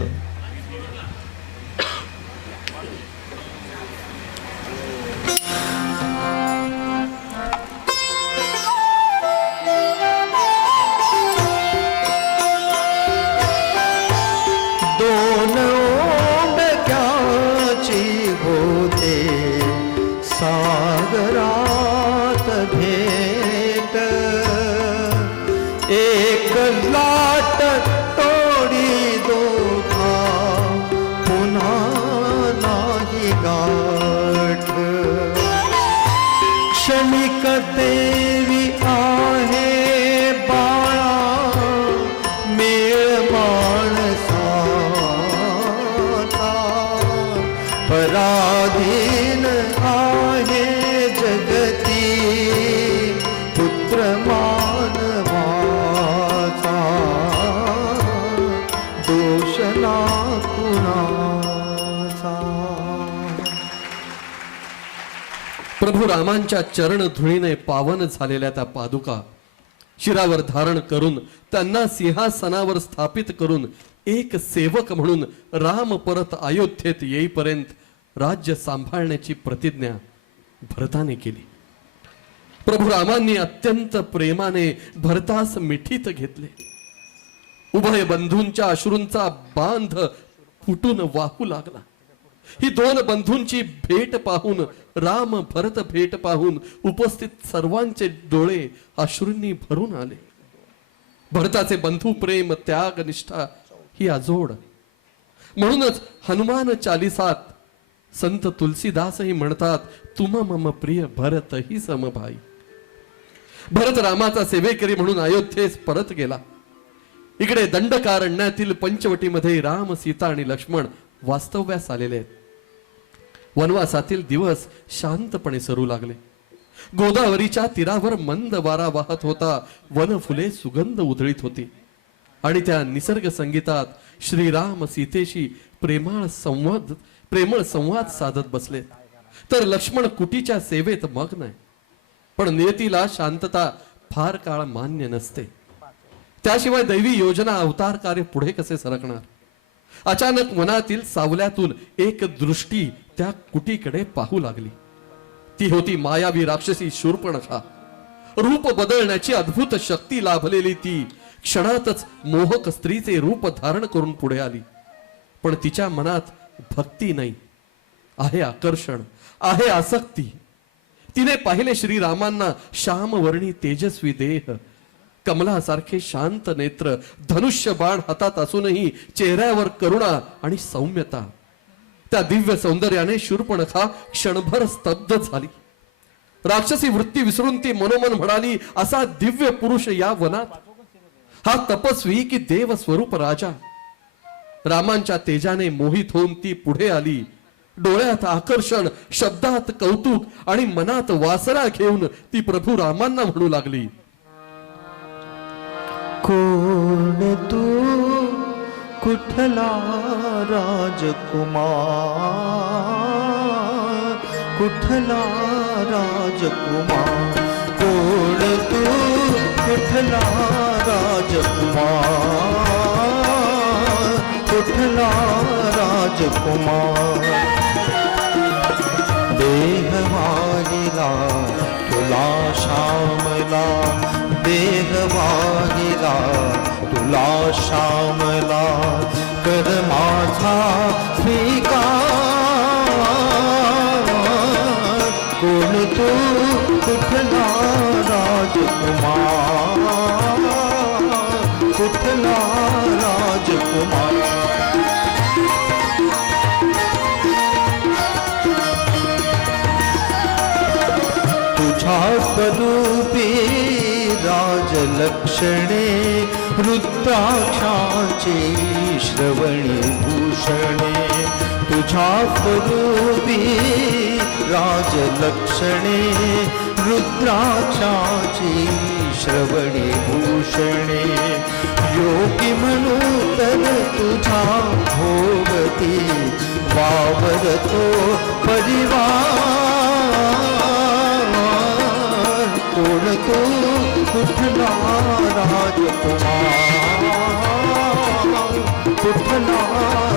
दोन ओंडक्याची होते सागरात भेट एक लाट तोडी दोघा पुन्हा नाही गाठ क्षणिक देवी आहे बाळा मेळ माणसाचा पराधीन आहे जगती पुत्र मानवाचा दोष ना कुणाचा प्रभू रामांच्या चरण धुळीने पावन झालेल्या त्या पादुका शिरावर धारण करून त्यांना सिंहासनावर स्थापित करून एक सेवक म्हणून राम परत अयोध्येत येईपर्यंत राज्य सांभाळण्याची प्रतिज्ञा भरताने केली. प्रभू रामांनी अत्यंत प्रेमाने भरतास मिठीत घेतले. उभय बंधूंच्या अश्रूंचा बांध फुटून वाहू लागला. ही दोन बंधूंची भेट पाहून राम भरत भेट पाहून उपस्थित सर्वांचे डोळे अश्रूंनी भरून आले. भरताचे बंधू प्रेम त्याग निष्ठा ही अजोड. म्हणूनच हनुमान चालिसात संत तुलसीदासही म्हणतात तुम मम प्रिय भरत ही समभाई. भरत रामाचा सेवेकरी म्हणून अयोध्येस परत गेला. इकडे दंडकारण्यातील पंचवटीमध्ये राम सीता आणि लक्ष्मण वास्तव्यास आलेले आहेत. वनवासातील दिवस शांतपणे सरू लागले. गोदावरीच्या तीरावर मंद वारा वाहत होता. वनफुले सुगंध उधळीत होती आणि त्या निसर्ग संगीतात श्रीराम सीतेशी प्रेमळ संवाद साधत बसलेत. तर लक्ष्मण कुटीच्या सेवेत मग्न आहे. पण नियतीला शांतता फार काळ मान्य नसते. त्याशिवाय दैवी योजना अवतार कार्य पुढे कसे सरकणार. अचानक मनातील सावल्यातून एक दृष्टी त्या कुटीकडे पाहू लागली. ती होती मायावी राक्षसी शूर्पणखा. रूप बदलण्याची अद्भुत शक्ती लाभलेली ती क्षणातच मोहक स्त्रीचे रूप धारण करून पुढे आली. पण तिच्या मनात भक्ती नाही, आहे आकर्षण, आहे आसक्ती. तिने पाहिले श्रीरामांना श्यामवर्णी तेजस्वी देह, कमलासारखे शांत नेत्र, धनुष्य बाण हातात असूनही चेहऱ्यावर करुणा आणि सौम्यता. त्या दिव्य सौंदर्याने शूर्पणखा क्षणभर स्तब्ध झाली. राक्षसी वृत्ती विसरून ती मनोमन म्हणाली, असा दिव्य पुरुष या वनात, हा तपस्वी की देव स्वरूप राजा. रामांच्या तेजाने मोहित होऊन ती पुढे आली. डोळ्यात आकर्षण, शब्दात कौतुक आणि मनात वासरा घेऊन ती प्रभू रामांना म्हणू लागली, कोण तू कुठला राजकुमार, कुठला राजकुमार, कोण तू कुठला राजकुमार, कुठला राजकुमार. देह वाहिला तुला श्यामला, देह वाहिला तुला श्यामला, कर माझा स्वीकार. कोण तू कुठला राजकुमार, कुठला राजकुमार. तुझ्या स्वरूपी राजलक्षणे, रुद्राक्षाची श्रवणी भूषणे. तुझ्या स्वरूपी राजलक्षणे, रुद्राक्षाची श्रवणी भूषणे. योगी म्हणू तर तुझा भोवती वावरतो परिवार. कोण तू कुठला राजकुमार, कुठला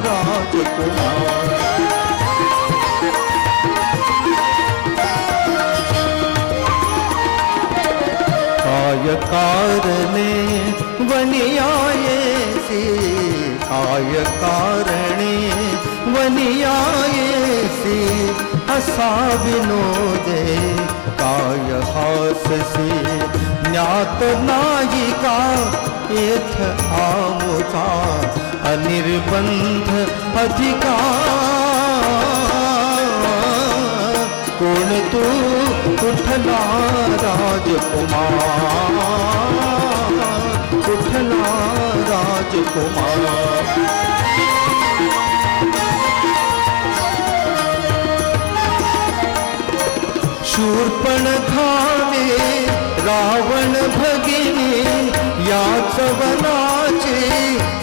राजकुमार. काय कारणे वनियायेसी, काय कारणे वनियायेसी, असा विनोदे काय हाससी. ज्ञात नाही का येथ आमुचा अनिर्बंध अधिकार. कोण तू कुठला राजकुमार, कुठला राजकुमार. शूर्पणखाने रावण भगिनी, याच वनाचे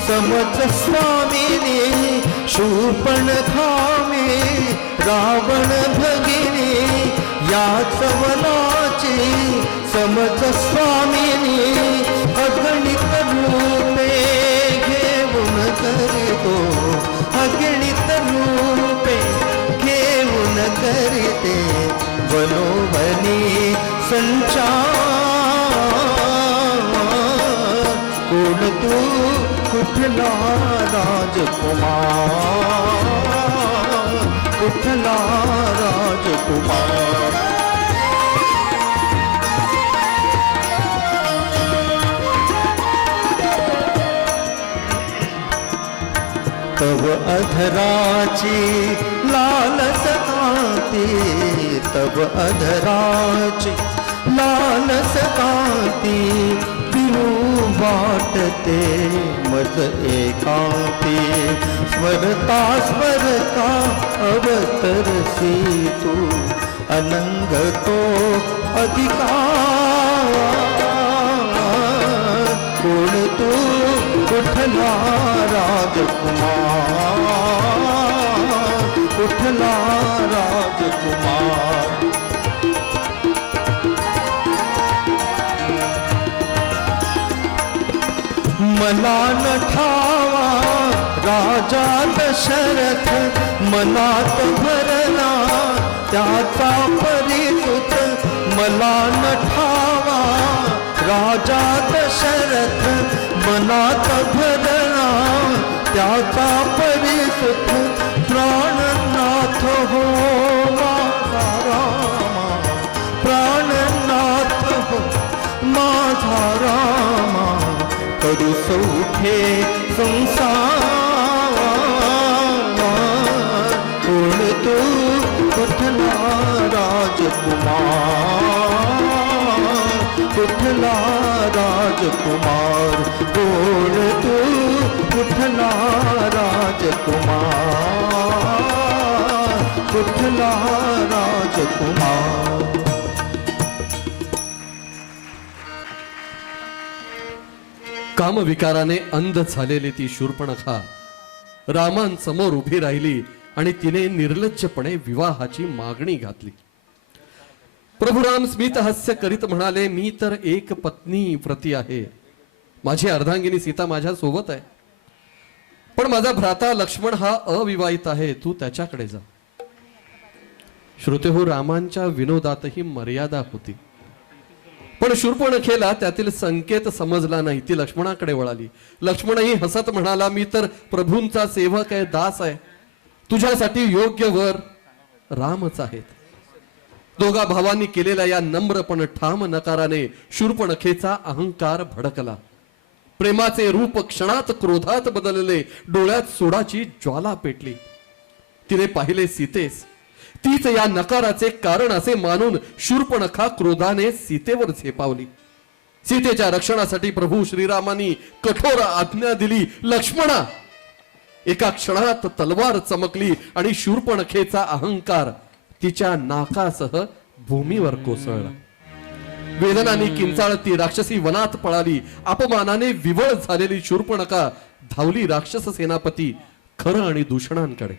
समज स्वामिनी. शूर्पणखाने रावण भगिनी, याच वनाचे समज स्वामिनी. अगणित रूपे घेऊन करतो, अगणित रूपे घेऊन करते वनोवनी संचार. कोण तू कुठला राजकुमार, कुठला राजकुमार. तव अधराची लालस कांती, तव अधराची लालस कांती. पिऊ वाटते मज एकांती, स्मरता स्मरता अवतरसी तू. अनंग तो अधिकार. कोण तू कुठला राजकुमार, कुठला राजकुमार. मला न ठावा राजा दशरथ, मनात भरला त्याचा परिसुत. मला न ठावा राजा दशरथ, मनात भरला त्याचा परिसुत. प्राणनाथ हो माझा रामा, प्राणनाथ हो माझा रामा. सौखे संसार कोण तू कुठला राजकुमार कुठला राजकुमार कोण तू कुठला राजकुमार कुठला राजकुमार. कामविकाराने अंध झालेली ती शूर्पणखा रामांसमोर उभी राहिली आणि तिने निर्लज्जपणे विवाहाची मागणी घातली. प्रभू राम स्मित हास्य करीत म्हणाले, मी तर एक पत्नी व्रती आहे, माझी अर्धांगिनी सीता माझ्या सोबत आहे, पण माझा भ्राता लक्ष्मण हा अविवाहित आहे, तू त्याच्याकडे जा. श्रोतेहो, रामांच्या विनोदातही मर्यादा होती, पण शूर्पणखेला त्यातील संकेत समजला नाही. ती लक्ष्मणाकडे वळाली. लक्ष्मणही हसत म्हणाला, मी तर प्रभूंचा सेवक आहे, दास आहे, तुझ्यासाठी योग्य वर रामच आहेत. दोघा भावांनी केलेल्या या नम्र पण ठाम नकाराने शूर्पणखेचा अहंकार भडकला. प्रेमाचे रूप क्षणात क्रोधात बदलले, डोळ्यात सोडाची ज्वाला पेटली. तिने पाहिले सीतेस. तीच या नकाराचे कारण असे मानून शूर्पणखा क्रोधाने सीतेवर झेपावली. सीतेच्या रक्षणासाठी प्रभू श्रीरामांनी कठोर आज्ञा दिली, लक्ष्मणा. एका क्षणात तलवार चमकली आणि शूर्पणखेचा अहंकार तिच्या नाकासह भूमीवर कोसळला. वेदनाने किंचाळती राक्षसी वनात पळाली. अपमानाने विवळ झालेली शूर्पणखा धावली राक्षस सेनापती खर आणि दूषणांकडे.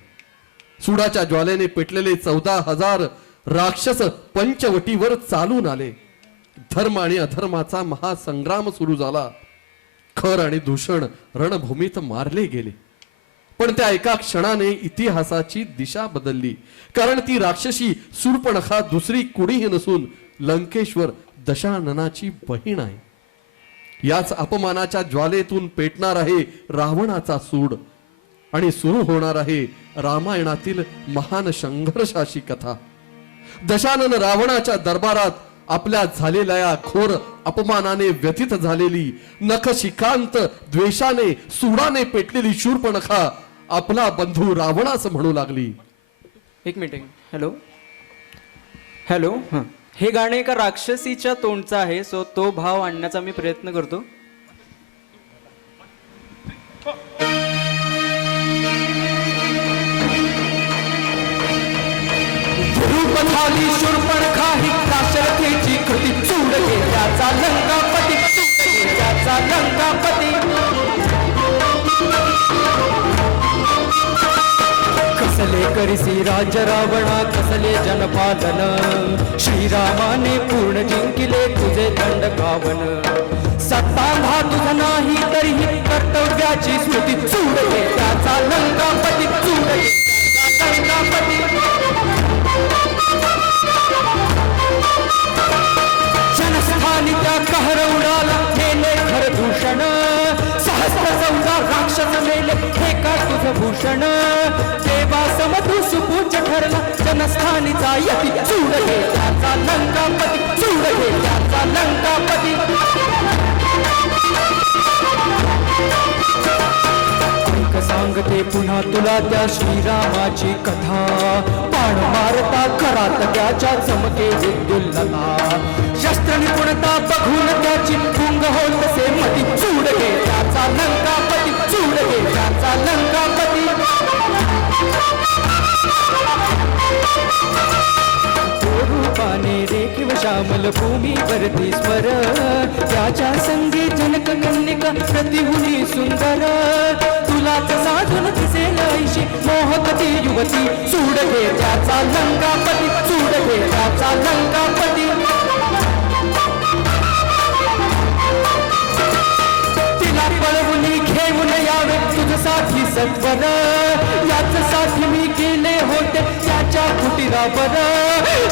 सुडाच्या ज्वालेने पेटलेले 14,000 राक्षस पंचवटीवर चालून आले. धर्म आणि अधर्माचा महासंग्राम सुरू झाला. खर आणि दूषण रणभूमीत मारले गेले. पण त्या एका क्षणाने इतिहासाची दिशा बदलली, कारण ती राक्षसी शूर्पणखा दुसरी कुणीही नसून लंकेश्वर दशाननाची बहीण आहे. याच अपमानाच्या ज्वालेतून पेटणार आहे रावणाचा सूड आणि सुरू होणार आहे रामायणातील महान संघर्षाची कथा. दशानन रावणाच्या दरबारात आपल्या झालेल्या या घोर अपमानाने व्यथित झालेली, नखशिखांत द्वेषाने सूडाने पेटलेली शूर्पणखा आपला बंधू रावणास म्हणू लागली. एक मिनिट. Hello hello. हां, हे गाणे एका राक्षसीच्या तोंडचं आहे, सो तो भाव आणण्याचा मी प्रयत्न करतो. रूपधाली शूर्पणखा ही दाशरथीची कृती, चूड त्याचा लंकापती, चूड त्याचा लंकापती. कसले करिसी राज रावणा, कसले जनपालन, श्रीरामाने पूर्ण जिंकिले तुझे दंड कावन. सत्ता हा तुझा नाही तरीही कर्तव्याची स्मृती, चूड त्याचा लंकापती, चूड त्याचा लंकापती. जनस्थानी त्या कहर उडाला केले खर दूषण, सहस्र 14 राक्षस मेले हे का तुझ भूषण. देवा समतू सुपूज्य ठरला जनस्थानीचा यती, चूड त्याचा लंकापती, चूड त्याचा लंकापती. ऐक सांगते पुन्हा तुला त्या श्रीरामाची कथा, बाण मारता करात त्याच्या चमके विद्युल्लता. शस्त्र निपुणता बघून त्याची गुंग होत से मती, चूड त्याचा लंकापती, चूड त्याचा लंकापती. रूपाने रेखीव श्यामल भूमीवरती स्वर, त्याच्या संगी जनक कन्यका प्रतिहुनी सुंदर. तुलाच साधून दिसेल ऐशी मोहकती युवती, चूड त्याचा लंकापती, चूड त्याचा लंकापती. तिला पळवून घेऊन यावे तुझसाठी सत्वर, याच साठी मी गेले होते त्याच्या कुटीरावर.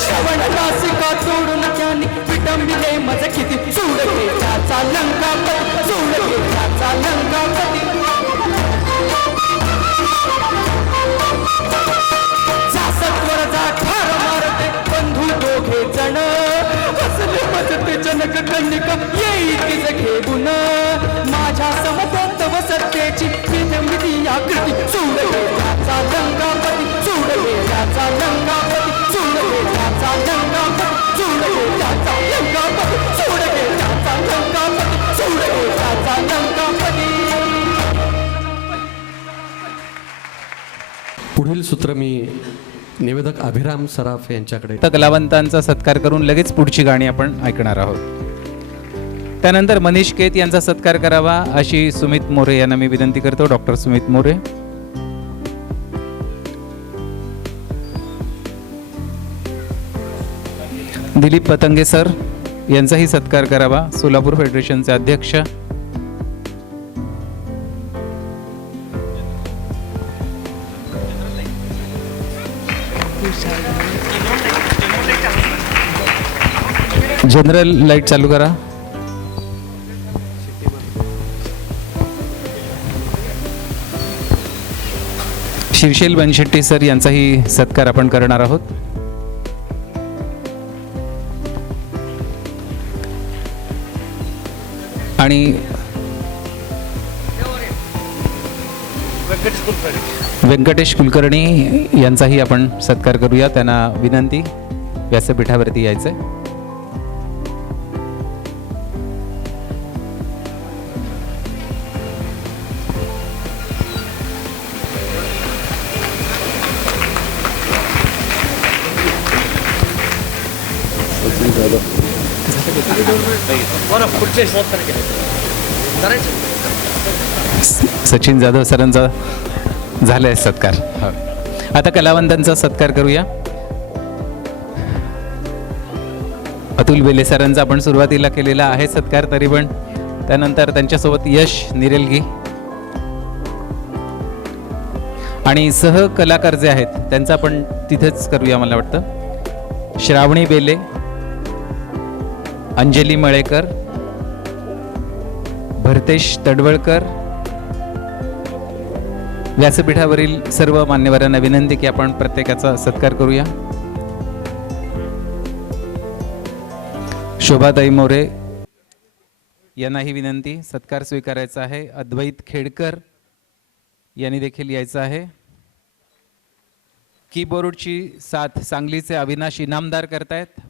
श्रवण नासिका तोडून त्यांनी विटंबिले मज किती, चूड त्याचा लंकापती, चूड त्याचा लंकापती. सत्वर जा ठार मारते बंधू दोघे जण, असले मजते जनक कन्यका येईल तिच घेऊन. माझ्या समते कृती सोड गे त्याचा लंकापती सोड गे त्याचा लंकापती सोड गे त्याचा लंकापती सोड गे त्याचा लंकापती सोड गे त्याचा लंकापती सोड गे त्याचा लंकापती. पुढील सूत्र मी निवेदक अभिराम सराफ यांच्याकडे. तर कलावंतांचा सत्कार करून लगेच पुढची गाणी आपण ऐकणार आहोत. त्यानंतर मनीष केत यांचा सत्कार करावा अशी सुमित मोरे यांना मी विनंती करतो. डॉक्टर सुमित मोरे. दिलीप पतंगे सर यांचाही सत्कार करावा. सोलापूर फेडरेशनचे अध्यक्ष. जनरल लाईट चालू करा. शिरशेल बनशेट्टी सर यांचाही सत्कार आपण करणार आहोत. आणि व्यंकटेश कुलकर्णी यांचाही आपण सत्कार करूया. त्यांना विनंती व्यासपीठावरती यायचंय. सचिन जाधव सरांचा झालाय सत्कार. आता कलावंतांचा सत्कार करूया. अतुल बेले सरांचा आपण सुरुवातीला केलेला आहे सत्कार, तरी पण त्यानंतर त्यांच्यासोबत यश निरेलगी आणि सह कलाकार जे आहेत त्यांचा आपण तिथेच करूया. मला वाटतं श्रावणी बेले, अंजली मळेकर, भरतेश तडवळकर, व्यासपीठावरील सर्व मान्यवरांना विनंती की आपण प्रत्येकाचा सत्कार करूया. शोभाताई मोरे यांनाही विनंती, सत्कार स्वीकारायचा आहे. अद्वैत खेडकर यांनी देखील यायचं आहे. कीबोर्डची साथ सांगलीचे अविनाश इनामदार करतायत.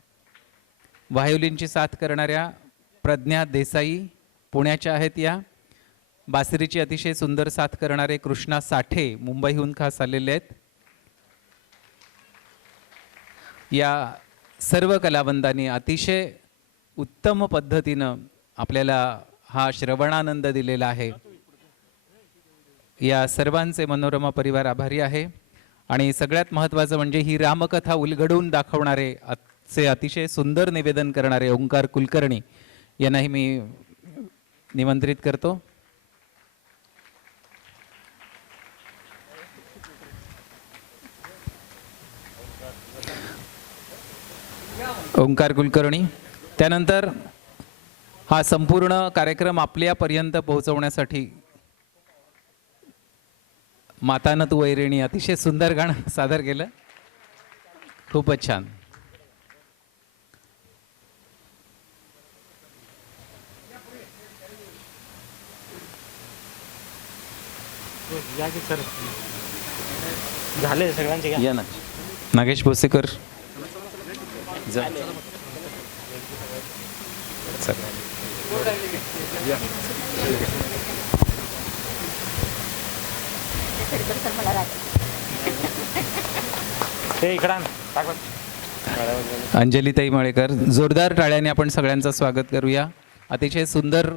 व्हायोलिनची साथ करणाऱ्या प्रज्ञा देसाई पुण्याच्या आहेत या. बासरीची अतिशय सुंदर साथ करणारे कृष्णा साठे मुंबईहून खास आलेले आहेत. या सर्व कलावंतांनी अतिशय उत्तम पद्धतीनं आपल्याला हा श्रवणानंद दिलेला आहे. या सर्वांचे मनोरमा परिवार आभारी आहे. आणि सगळ्यात महत्त्वाचं म्हणजे ही रामकथा उलगडून दाखवणारे अतिशय सुंदर निवेदन करणारे ओंकार कुलकर्णी यांनाही मी निमंत्रित करतो. ओंकार कुलकर्णी. त्यानंतर हा संपूर्ण कार्यक्रम आपल्यापर्यंत पोहोचवण्यासाठी मातानं तू वैरिणी अतिशय सुंदर गाणं सादर केलं. खूपच छान. झाले सगळ्यांचे या ना नागेश भोसेकर. अंजलीताई मळेकर. जोरदार टाळ्याने आपण सगळ्यांचं स्वागत करूया. अतिशय सुंदर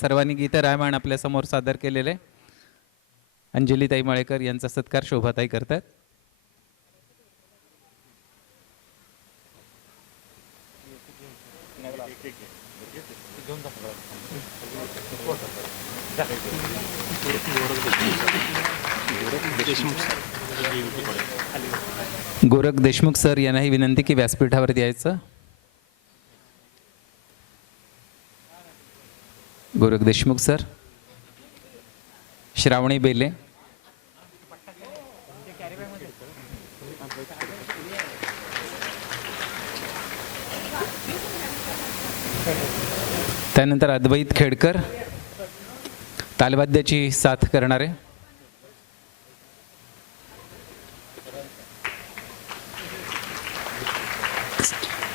सर्वांनी गीत रामायण आपल्या समोर सादर केलेले. अंजलीताई मळेकर यांचा सत्कार शोभाताई करतात. गोरख देशमुख सर यांनाही विनंती की व्यासपीठावरती यायचं. गोरख देशमुख सर. श्रावणी बेले. त्यानंतर अद्वैत खेडकर तालवाद्याची साथ करणारे.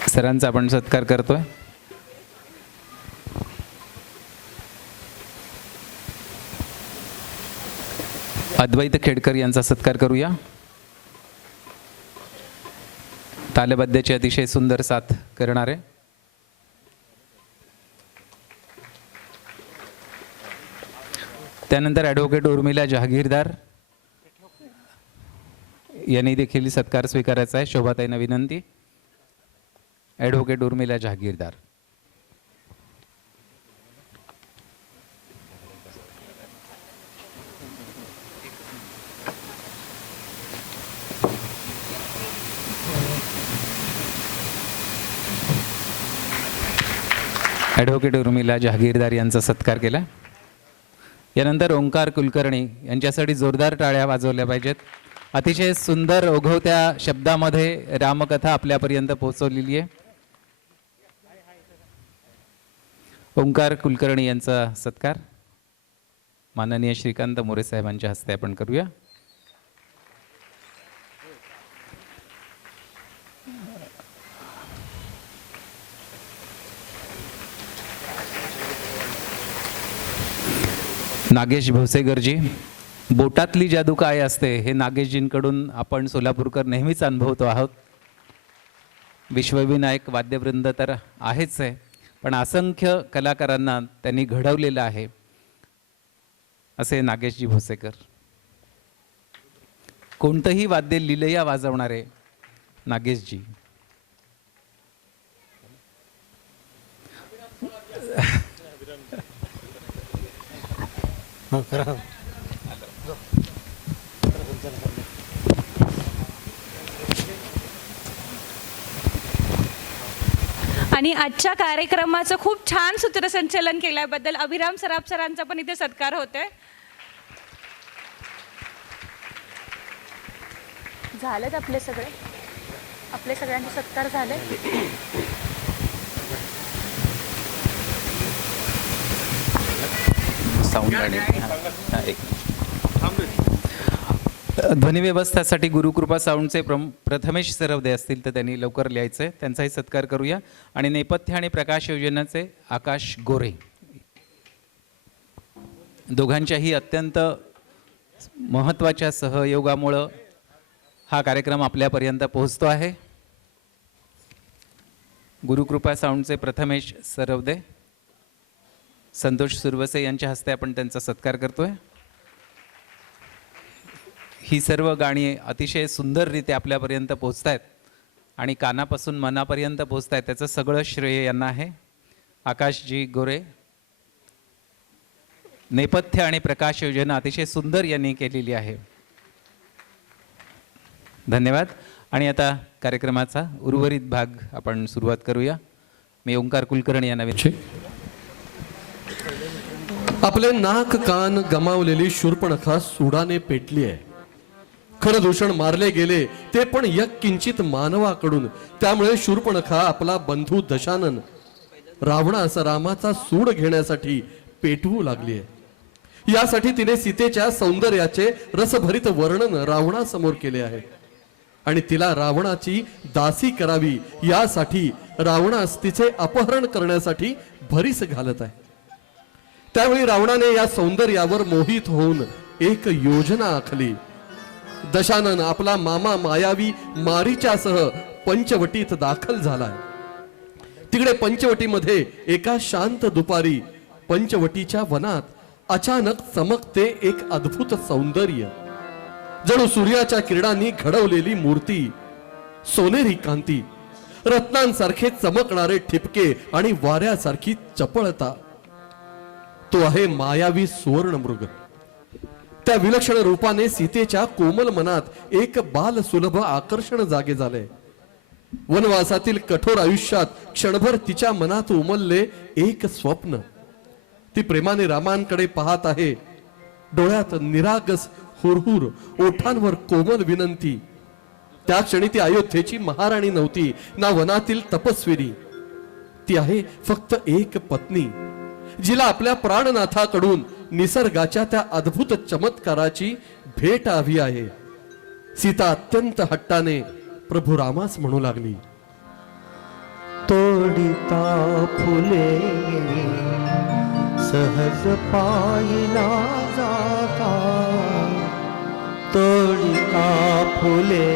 सरांचा आपण सत्कार करतोय. अद्वैत खेडकर यांचा सत्कार करूया. तालबद्ध्याची अतिशय सुंदर साथ करणारे. त्यानंतर ॲडव्होकेट उर्मिला जहागीरदार यांनी देखील सत्कार स्वीकारायचा आहे. शोभाताईंना विनंती. ॲडव्होकेट उर्मिला जहागीरदार. ॲडव्होकेट उर्मिला जहागीरदार यांचा सत्कार केला. यानंतर ओंकार कुलकर्णी यांच्यासाठी जोरदार टाळ्या वाजवल्या पाहिजेत. अतिशय सुंदर ओघवत्या शब्दामध्ये रामकथा आपल्यापर्यंत पोहोचवलेली आहे. ओंकार कुलकर्णी यांचा सत्कार माननीय श्रीकांत मोरे साहेबांच्या हस्ते आपण करूया. नागेश भोसेगरजी. बोटातली जादू काय असते हे नागेशजींकडून आपण सोलापूरकर नेहमीच अनुभवतो आहोत. विश्वविनायक वाद्यवृंद तर आहेच आहे, पण असंख्य कलाकारांना त्यांनी घडवलेलं आहे असे नागेशजी भोसेकर. कोणतंही वाद्य लिलया वाजवणारे नागेशजी. आणि आजच्या कार्यक्रमाचं खूप छान सूत्रसंचालन केल्याबद्दल अभिराम सराफ सरांचा पण इथे सत्कार होतोय. झालेत आपले सगळ्यांचे सत्कार झाले. साऊंड आणि ध्वनी व्यवस्थासाठी गुरुकृपा साऊंडचे प्रथमेश सरवदे असतील तर त्यांनी लवकर लिहायचंय. त्यांचाही सत्कार करूया. आणि नेपथ्य आणि प्रकाश योजनेचे आकाश गोरे. दोघांच्याही अत्यंत महत्त्वाच्या सहयोगामुळं हा कार्यक्रम आपल्यापर्यंत पोहोचतो आहे. गुरुकृपा साऊंडचे प्रथमेश सरवदे, संतोष सुरवसे यांच्या हस्ते आपण त्यांचा सत्कार करतोय. ही सर्व गाणी अतिशय सुंदररीत्या आपल्यापर्यंत पोहोचत आहेत आणि कानापासून मनापर्यंत पोहोचत आहेत. त्याचं सगळं श्रेय यांना आहे. आकाशजी गोरे. नेपथ्य आणि प्रकाश योजना अतिशय सुंदर यांनी केलेली आहे. धन्यवाद. आणि आता कार्यक्रमाचा उर्वरित भाग आपण सुरुवात करूया. मी ओंकार कुलकर्णी यांना आपले नाक कान गमावलेली शूर्पणखा सुडाने पेटली आहे. खरं दूषण मारले गेले ते पण एक किंचित मानवाकडून. त्यामुळे शूर्पणखा आपला बंधू दशानन रावणास रामाचा सूड घेण्यासाठी पेटवू लागली आहे. यासाठी तिने सीतेच्या सौंदर्याचे रसभरित वर्णन रावणासमोर केले आहे आणि तिला रावणाची दासी करावी यासाठी रावणास तिचे अपहरण करण्यासाठी भरीस घालत आहे. त्यावेळी रावणाने या सौंदर्यावर मोहित होऊन एक योजना आखली. दशानन आपला मामा मायावी मारीच्यासह पंचवटीत दाखल झालाय. तिकडे पंचवटीमध्ये एका शांत दुपारी पंचवटीच्या वनात अचानक चमकते एक अद्भुत सौंदर्य. जणू सूर्याच्या किरणांनी घडवलेली मूर्ती. सोनेरी कांती, रत्नांसारखे चमकणारे ठिपके आणि वाऱ्यासारखी चपळता. तो आहे मायावी सुवर्णमृग. त्या विलक्षण रूपाने सीतेच्या कोमल मनात एक बाल सुलभ आकर्षण जागे झाले. वनवासातील कठोर आयुष्यात क्षणभर तिच्या मनात उमलले एक स्वप्न. ती प्रेमाने रामांकडे पाहत आहे. डोळ्यात निरागस हुरहुर, ओठांवर कोमल विनंती. त्या क्षणी ती अयोध्येची महाराणी नव्हती, ना वनातील तपस्विनी. ती आहे फक्त एक पत्नी, जिला आपल्या प्राणनाथाकडून निसर्गाच्या त्या अद्भुत चमत्काराची भेट हवी आहे. सीता अत्यंत हट्टाने प्रभू रामास म्हणू लागली. तोडिता फुले सहज पाहिला जाता, तोडिता फुले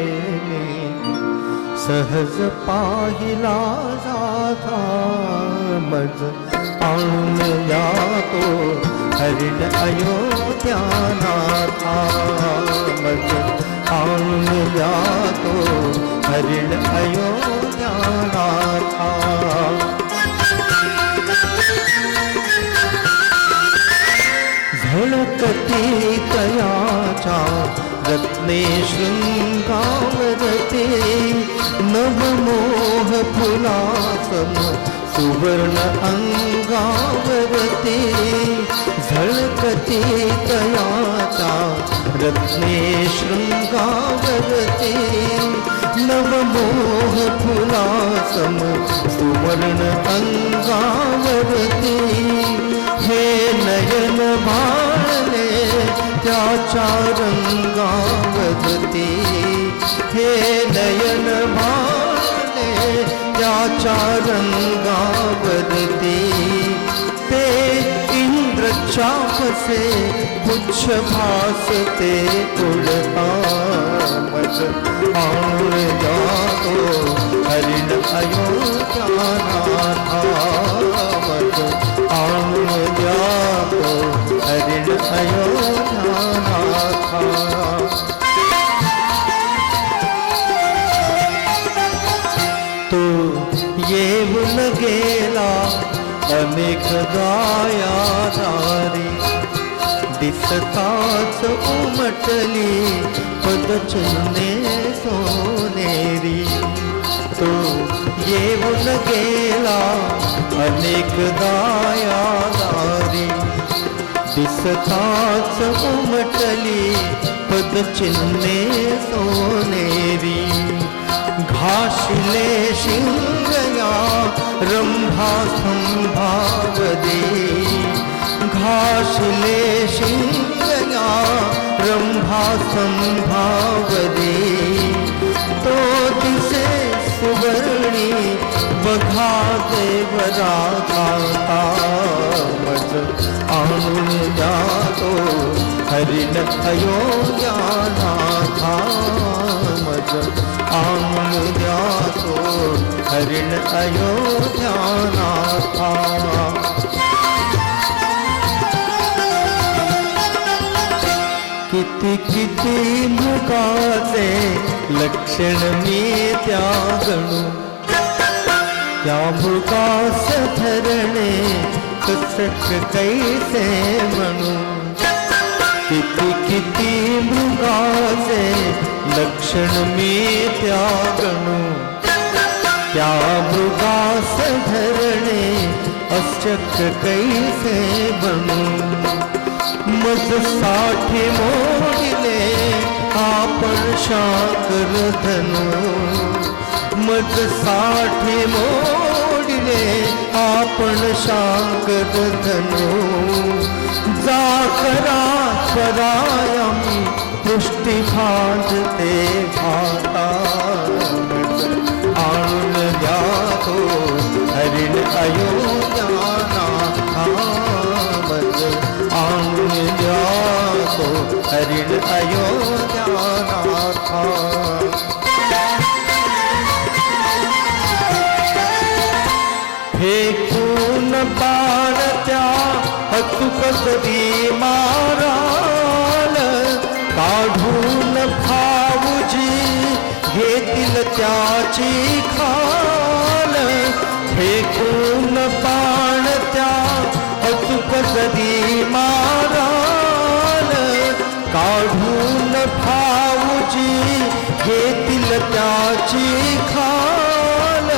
सहज पाहिला जाता, मज आणून जातो हरिण अयोध्यानाथा, मज आणून जातो हरिण अयोध्यानाथा. झळकती तयाच्या रत्ने शृंगावरते, नवमोह फुलासम सुवर्ण अंगावरते, झळकती तयाच्या रत्ने शृंगावरते, नवमोह फुलासम सुवर्ण अंगावरते. हे नयन भाळले त्याच्या रंगावरती, हे नयन भाळले त्याच्या रंगावरती, ते इंद्रच्या कसे पुच्छ भासते उडता, मज आणून जातो हरिण अयोध्यानाथा, मज आणून जातो हरिण अयोध्यानाथा. तो येऊन गेला अनेकदा या दारी, दिसताच उमटली पदचिन्हे सोनेरी. तो येऊन गेला अनेकदा या दारी, दिसताच उमटली पदचिन्हे सोनेरी. घाशिले शिंगया रंभा संभावदे, घाशिले शिंगया रंभा संभावदे. तो दिसे सुवर्णी बघा देवरा खाता, मज आणून जातो हरिण अयोध्यानाथा, मज आणून जातो हरिण अयोध्यानाथा. किती किती मृगाचे लक्षण मी त्या गणू, त्या मृगास धरणे कसक कैसे म्हणू. किती किती मृगाचे लक्षण मी त्या गणू, त्या मृगास धरणे अशक्य कैसे बनू. मज साठी मोडिले आपण शाकर धनु, मज साठी मोडिले आपण शाकर धनु. जाकरा परायमी पुष्टी भाजते भाता, आणून जातो हरिण अयोध्यानाथा, मज आणून जातो हरिण अयोध्यानाथा. फेकून बाण त्या अचूक सरी माराल, काढून भाऊजी घेतील त्याची खाल. फेकून बाण त्या अचूक सरी माराल, काढून भाऊजी घेतील त्याची खाल.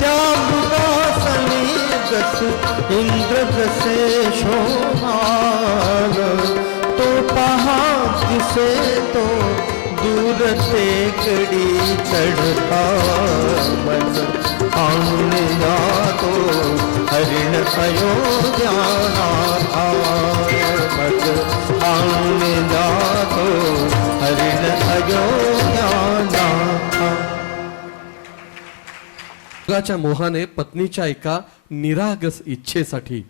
त्या मृगासनी जस इंद्र जसे शोभाल, तो पहा दिसे तो दूर टेकडी चढता. मज आणून जातो हरिण अयोध्यानाथा, मज आणून जातो हरिण अयोध्या. जगाच्या मोहाने पत्नीच्या एका निरागस इच्छेसाठी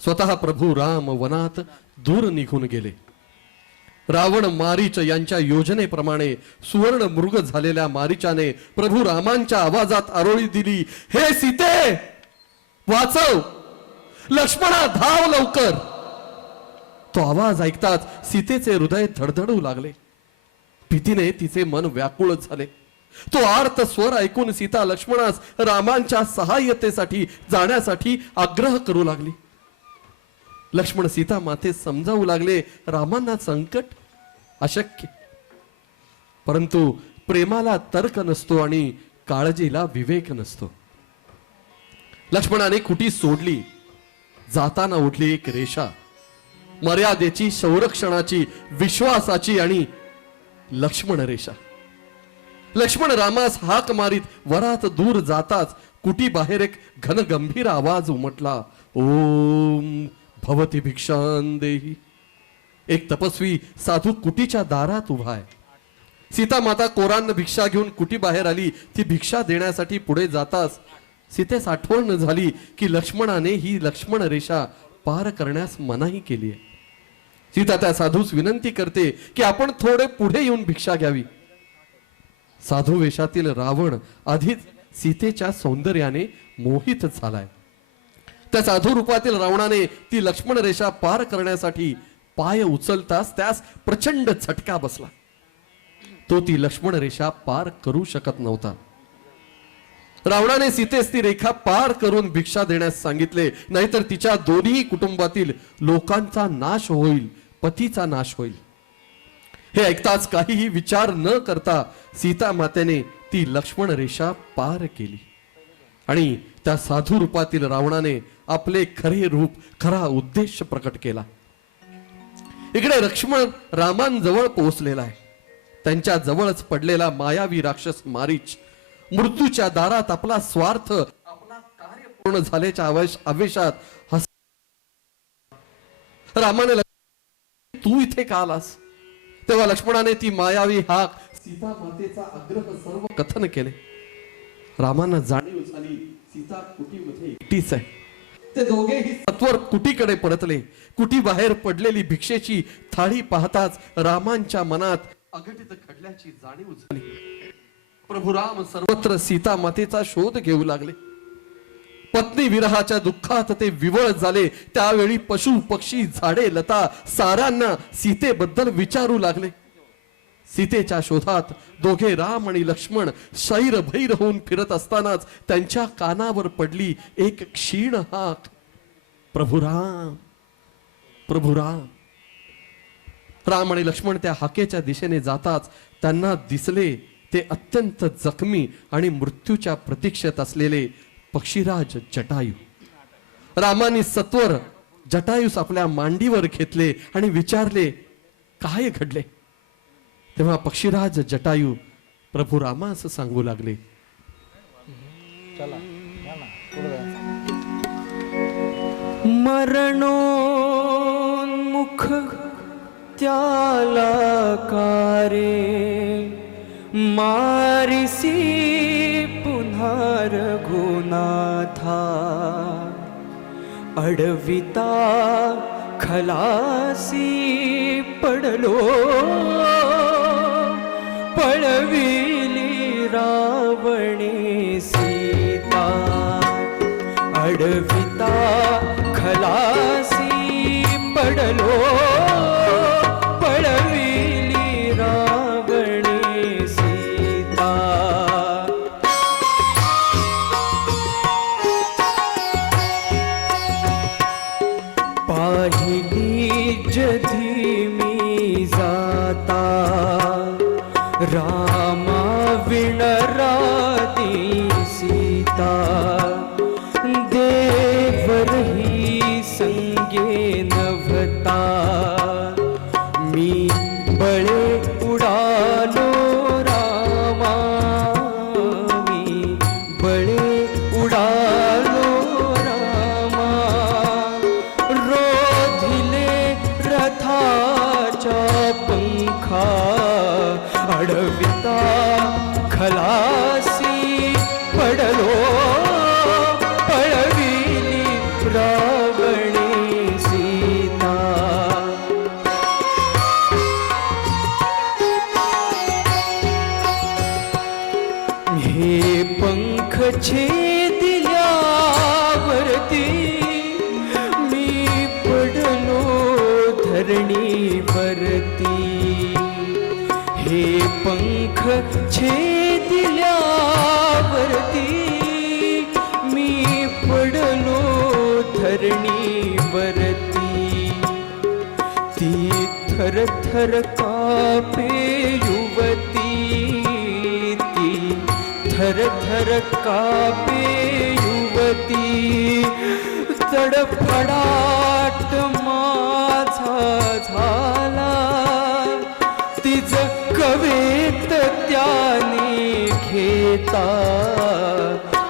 स्वतः प्रभू राम वनात दूर निघून गेले. रावण मारीच यांच्या योजनेप्रमाणे सुवर्ण मृग झालेल्या मारीचाने प्रभू रामांच्या आवाजात आरोळी दिली, हे सीते वाचव, लक्ष्मणा धाव लवकर. तो आवाज ऐकताच सीतेचे हृदय धडधडू लागले. भीतीने तिचे मन व्याकुळ झाले. तो आर्त स्वर ऐकून सीता लक्ष्मणास रामांच्या सहाय्यतेसाठी जाण्यासाठी आग्रह करू लागली. लक्ष्मण सीता माते समजावू लागले, रामांना संकट अशक्य, परंतु प्रेमाला तर्क नसतो आणि काळजीला विवेक नसतो. लक्ष्मणाने खुटी सोडली. जाताना उठली एक रेषा, मर्यादेची, संरक्षणाची, विश्वासाची आणि लक्ष्मण रेषा. लक्ष्मण रामास हाक मारीत वरात दूर जाताच कुटी बाहेर एक घनगंभीर आवाज उमटला, ओम भवती भिक्षां देही. एक तपस्वी साधू कुटीच्या दारात उभा आहे. सीता माता कोरांना भिक्षा घेऊन कुटी बाहेर आली. ती भिक्षा देण्यासाठी पुढे जाताच सीतेस आठवण झाली की लक्ष्मणाने ही लक्ष्मण रेषा पार करण्यास मनाई केली आहे. सीता त्या साधूस विनंती करते की आपण थोडे पुढे येऊन भिक्षा घ्यावी. साधू वेशातील रावण आधीच सीतेच्या सौंदर्याने मोहित झालाय. त्या साधू रूपातील रावणाने ती लक्ष्मण रेषा पार करण्यासाठी पाय उचलताच त्यास प्रचंड झटका बसला. तो ती लक्ष्मण रेषा पार करू शकत नव्हता. रावणाने सीतेस ती रेखा पार करून भिक्षा देण्यास सांगितले, नाहीतर तिच्या दोन्ही कुटुंबातील लोकांचा नाश होईल, पतीचा नाश होईल. हे ऐकताच काहीही विचार न करता सीता मातेने ती लक्ष्मण रेषा पार केली आणि त्या साधू रूपातील रावणाने आपले खरे रूप, खरा उद्देश प्रकट केला. इकडे लक्ष्मण रामांजवळ पोहोचलेला आहे. त्यांच्या जवळच पडलेला मायावी राक्षस मारीच मृत्यूच्या दारात आपला स्वार्थ, आपला कार्य पूर्ण झाल्याच्या आवेशात रामाने, तू इथे का आलास? तेव्हा लक्ष्मणाने ती मायावी हाक, सीता मातेचा आग्रह सर्व कथन केले. रामांना जाणीव झाली सीता कुटीमध्ये एकटीच आहे. ते दोघेही सत्वर कुटीकडे परतले. कुटी बाहेर पडलेली भिक्षेची थाळी पाहताच रामांच्या मनात अघटित घडल्याची जाणीव झाली. प्रभू राम सर्वत्र सीता मातेचा शोध घेऊ लागले. पत्नी विरहाच्या दुःखात ते विवळ झाले. त्यावेळी पशु पक्षी, झाडे, लता साऱ्यांना सीतेबद्दल विचारू लागले. सीतेच्या शोधात दोघे राम आणि लक्ष्मण शैरभैर होऊन फिरत असतानाच त्यांच्या कानावर पडली एक क्षीण हाक, प्रभू राम, प्रभू राम. राम आणि लक्ष्मण त्या हाकेच्या दिशेने जाताच त्यांना दिसले ते अत्यंत जखमी आणि मृत्यूच्या प्रतीक्षेत असलेले पक्षीराज जटायू. रामाने सत्वर जटायूस आपल्या मांडीवर घेतले आणि विचारले, काय घडले? तेव्हा पक्षीराज जटायू प्रभू रामास सांगू लागले, मरणोन्मुख त्याला कारे मारिसी पुन्हा रघुनाथा अडविता खलासी पडलो पळविली रावणे सीता अडविता खलासी पडलो पळविली रावणे सीता. पाहिली जधी मी जाता रामा विणराती सीता देवरही संगे नभता मी बळे उडालो रामा मी बळे उडालो रामा रोधिले रथाच्या पंखा अडविता खलासी पडलो छेदिल्यावरती मी पडलो धरणीवरती. हे पंख छेदिल्यावरती मी पडलो धरणीवरती. ती थर थर कापे युवती, ती थर थर कापे युवती. तडफडाट माझा झाला, तिज कवेत त्याने घेता.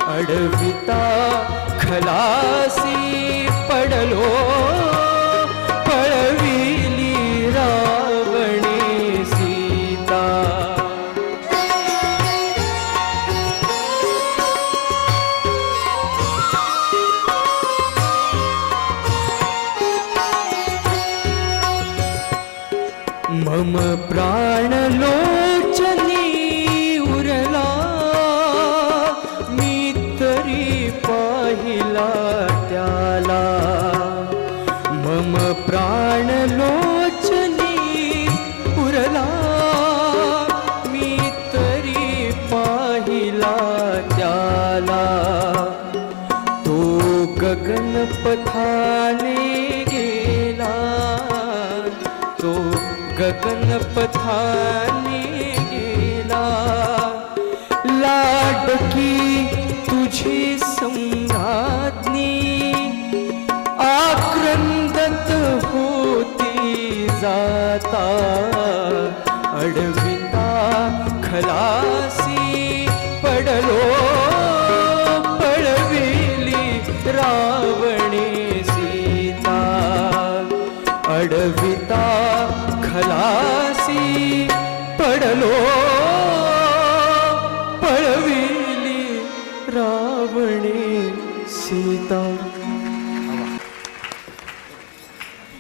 अडविता खलासी पडलो, पळविली रावणे सीता. मम प्राण लोचनी उरला, मी तरी पाहिला त्याला. मम प्राण लोचनी उरला, मी तरी पाहिला त्याला. तो गगन पथाने गेला, तो गगन पथाने गेला. लाडकी तुझी संराज्ञी आक्रंदत होती जाता. अडविता खलासी पडलो, पळविली रावणे सीता. अडविता खलासी पडलो, पळविली रावणे सीता.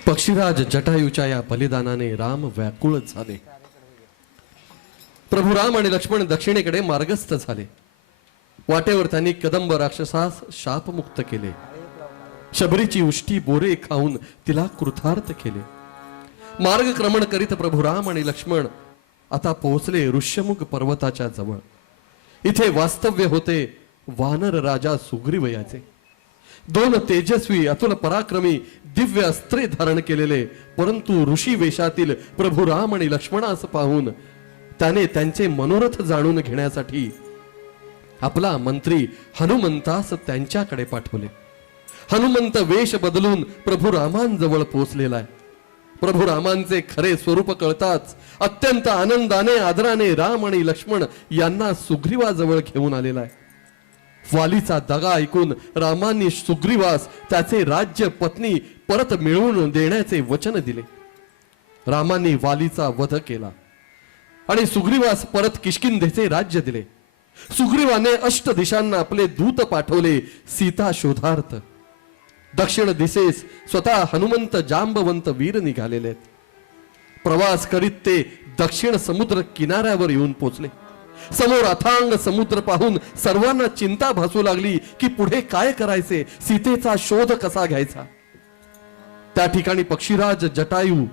पक्षीराज जटायूच्या या बलिदानाने राम व्याकुळ झाले. प्रभू राम आणि लक्ष्मण दक्षिणेकडे मार्गस्थ झाले. वाटेवर त्यांनी कदंब राक्षसास शापमुक्त केले. शबरीची उष्टी बोरे खाऊन तिला कृतार्थ केले. मार्गक्रमण करीत प्रभू राम आणि लक्ष्मण आता पोहोचले ऋष्यमुख पर्वताच्या जवळ. इथे वास्तव्य होते वानर राजा सुग्रीवयाचे. दोन तेजस्वी अतुल पराक्रमी दिव्य अस्त्रे धारण केलेले परंतु ऋषी वेशातील प्रभू राम आणि लक्ष्मणास पाहून त्याने त्यांचे मनोरथ जाणून घेण्यासाठी आपला मंत्री हनुमंतास त्यांच्याकडे पाठवले. हनुमंत वेश बदलून प्रभू रामांजवळ पोहोचलेला आहे. प्रभू रामांचे खरे स्वरूप कळताच अत्यंत आनंदाने आदराने राम आणि लक्ष्मण यांना सुग्रीवाजवळ घेऊन आलेला आहे. वालीचा दगा ऐकून रामांनी सुग्रीवास त्याचे राज्य पत्नी परत मिळवून देण्याचे वचन दिले. रामांनी वालीचा वध केला आणि सुग्रीवास परत किष्किंधेचे राज्य दिले. सुग्रीवाने अष्ट दिशांना आपले दूत पाठवले सीता शोधार्थ. दक्षिण दिशेस स्वतः हनुमंत जांबवंत वीर निघालेले आहेत. प्रवास करीत ते दक्षिण समुद्र किनाऱ्यावर येऊन पोचले. समोर अथांग समुद्र पाहून सर्वांना चिंता भासू लागली की पुढे काय करायचे, सीतेचा शोध कसा घ्यायचा. त्या ठिकाणी पक्षीराज जटायू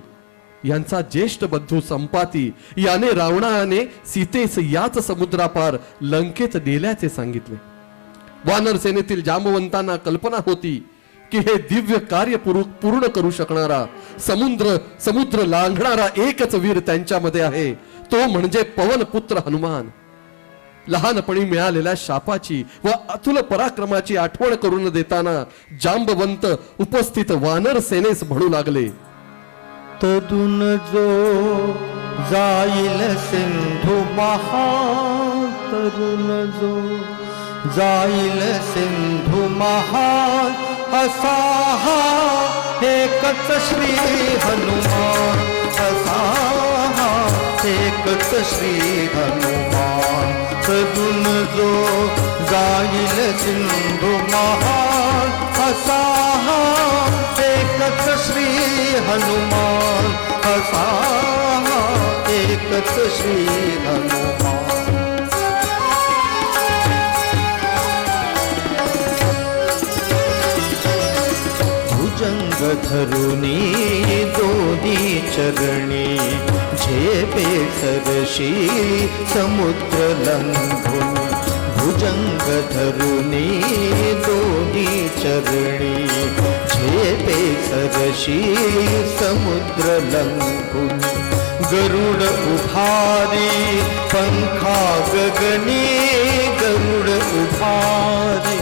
यांचा ज्येष्ठ बंधू संपाती याने रावणाने सीतेस याच समुद्रापार लंकेत नेल्याचे सांगितले. वानर सेनेतील जांबवंतांना कल्पना होती की हे दिव्य कार्य पूर्ण करू शकणारा समुद्र लांघणारा एकच वीर त्यांच्यामध्ये आहे, तो म्हणजे पवनपुत्र हनुमान. लहानपणी मिळालेल्या शापाची व अतुल पराक्रमाची आठवण करून देताना जांबवंत उपस्थित वानर सेनेस म्हणू लागले. तदुन जो जाईल सिंधू महान, तरुण जो जाईल सिंधू महान, असा हा एकच श्री हनुमान, असा हा एकच श्री हनुमान. तदुन जो जाईल सिंधू महान, असा हा एकच श्री हनुमान, असा हा एकच श्री हनुमान. धरुनी दोन्ही चरणी झेपे सरशी समुद्र लंघून भुजंग धरुनी दोन्ही चरणी झेपे सरशी समुद्र लंघून गरुड उभारी पंखा गगनी गरुड उभारी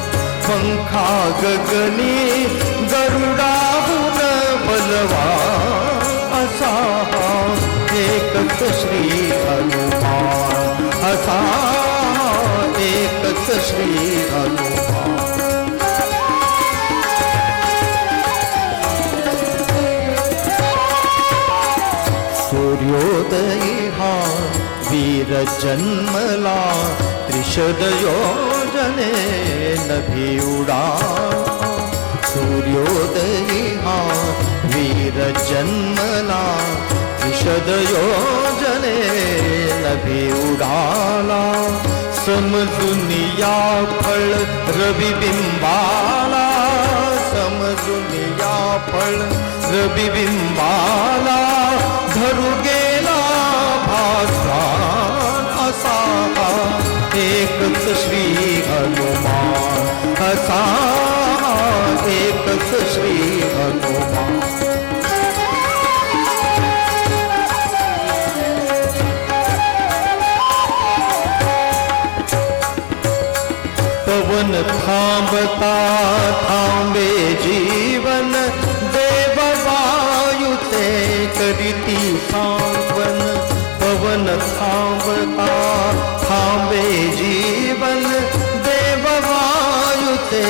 पंखा गगनी गरुडाहून बलवा असा एकच श्री हनुमान असा एकच श्री हनुमान सूर्योदयी हा वीर जन्मला त्रिशद योजने नभी उडा सूर्योदयी हा वीर जन्मला त्रिशद योजने नभी उडाला समजून या फळ रविबिंबाला समजून या फळ रविबिंबाला धरू गेला भास्वान असा एकच श्री हनुमान असा एकच श्री हनुमान पवन थांबता थांबे जीवन देव वायुते करीती सांत्वन पवन थांबता थांबे जीवन देव वायुते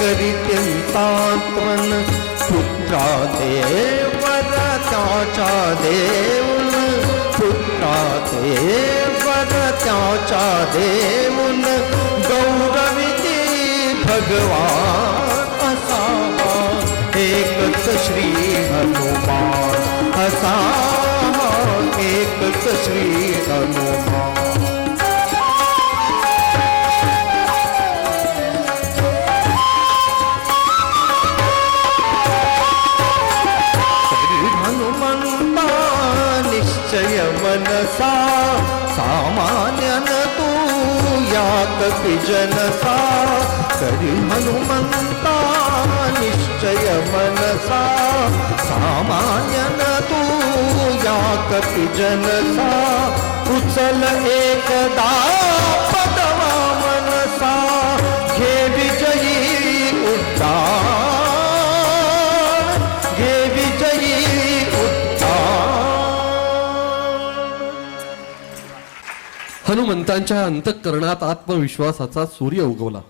करीती सांत्वन पुत्रा देवर त्याच्या देऊन पुत्रा देवर त्याच्या देऊन गौरविती भगवान असा एकच श्री हनुमान असा एकच श्री हनुमान श्री हनुमंता निश्चय मनसा सामान्यन तू या कपि जनसा करी हनुमंता निश्चय मनसा सामान्यन तू या कपि जनसा उचल एकदा पदवा मनसा घे विजयी उड्डाण घे विजयी उड्डाण हनुमंतांच्या अंतःकरणात आत्मविश्वासाचा सूर्य उगवला.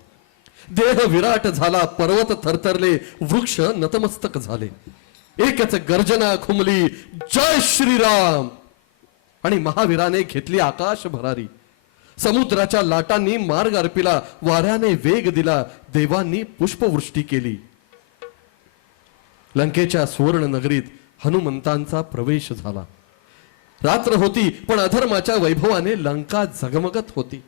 देह विराट झाला, पर्वत थरथरले, वृक्ष नतमस्तक झाले. एकच गर्जना खुमली, जय श्रीराम. आणि महावीराने घेतली आकाश भरारी. समुद्राच्या लाटांनी मार्ग अर्पिला, वाऱ्याने वेग दिला, देवांनी पुष्पवृष्टी केली. लंकेच्या सुवर्ण नगरीत हनुमंतांचा प्रवेश झाला. रात्र होती, पण अधर्माच्या वैभवाने लंका झगमगत होती.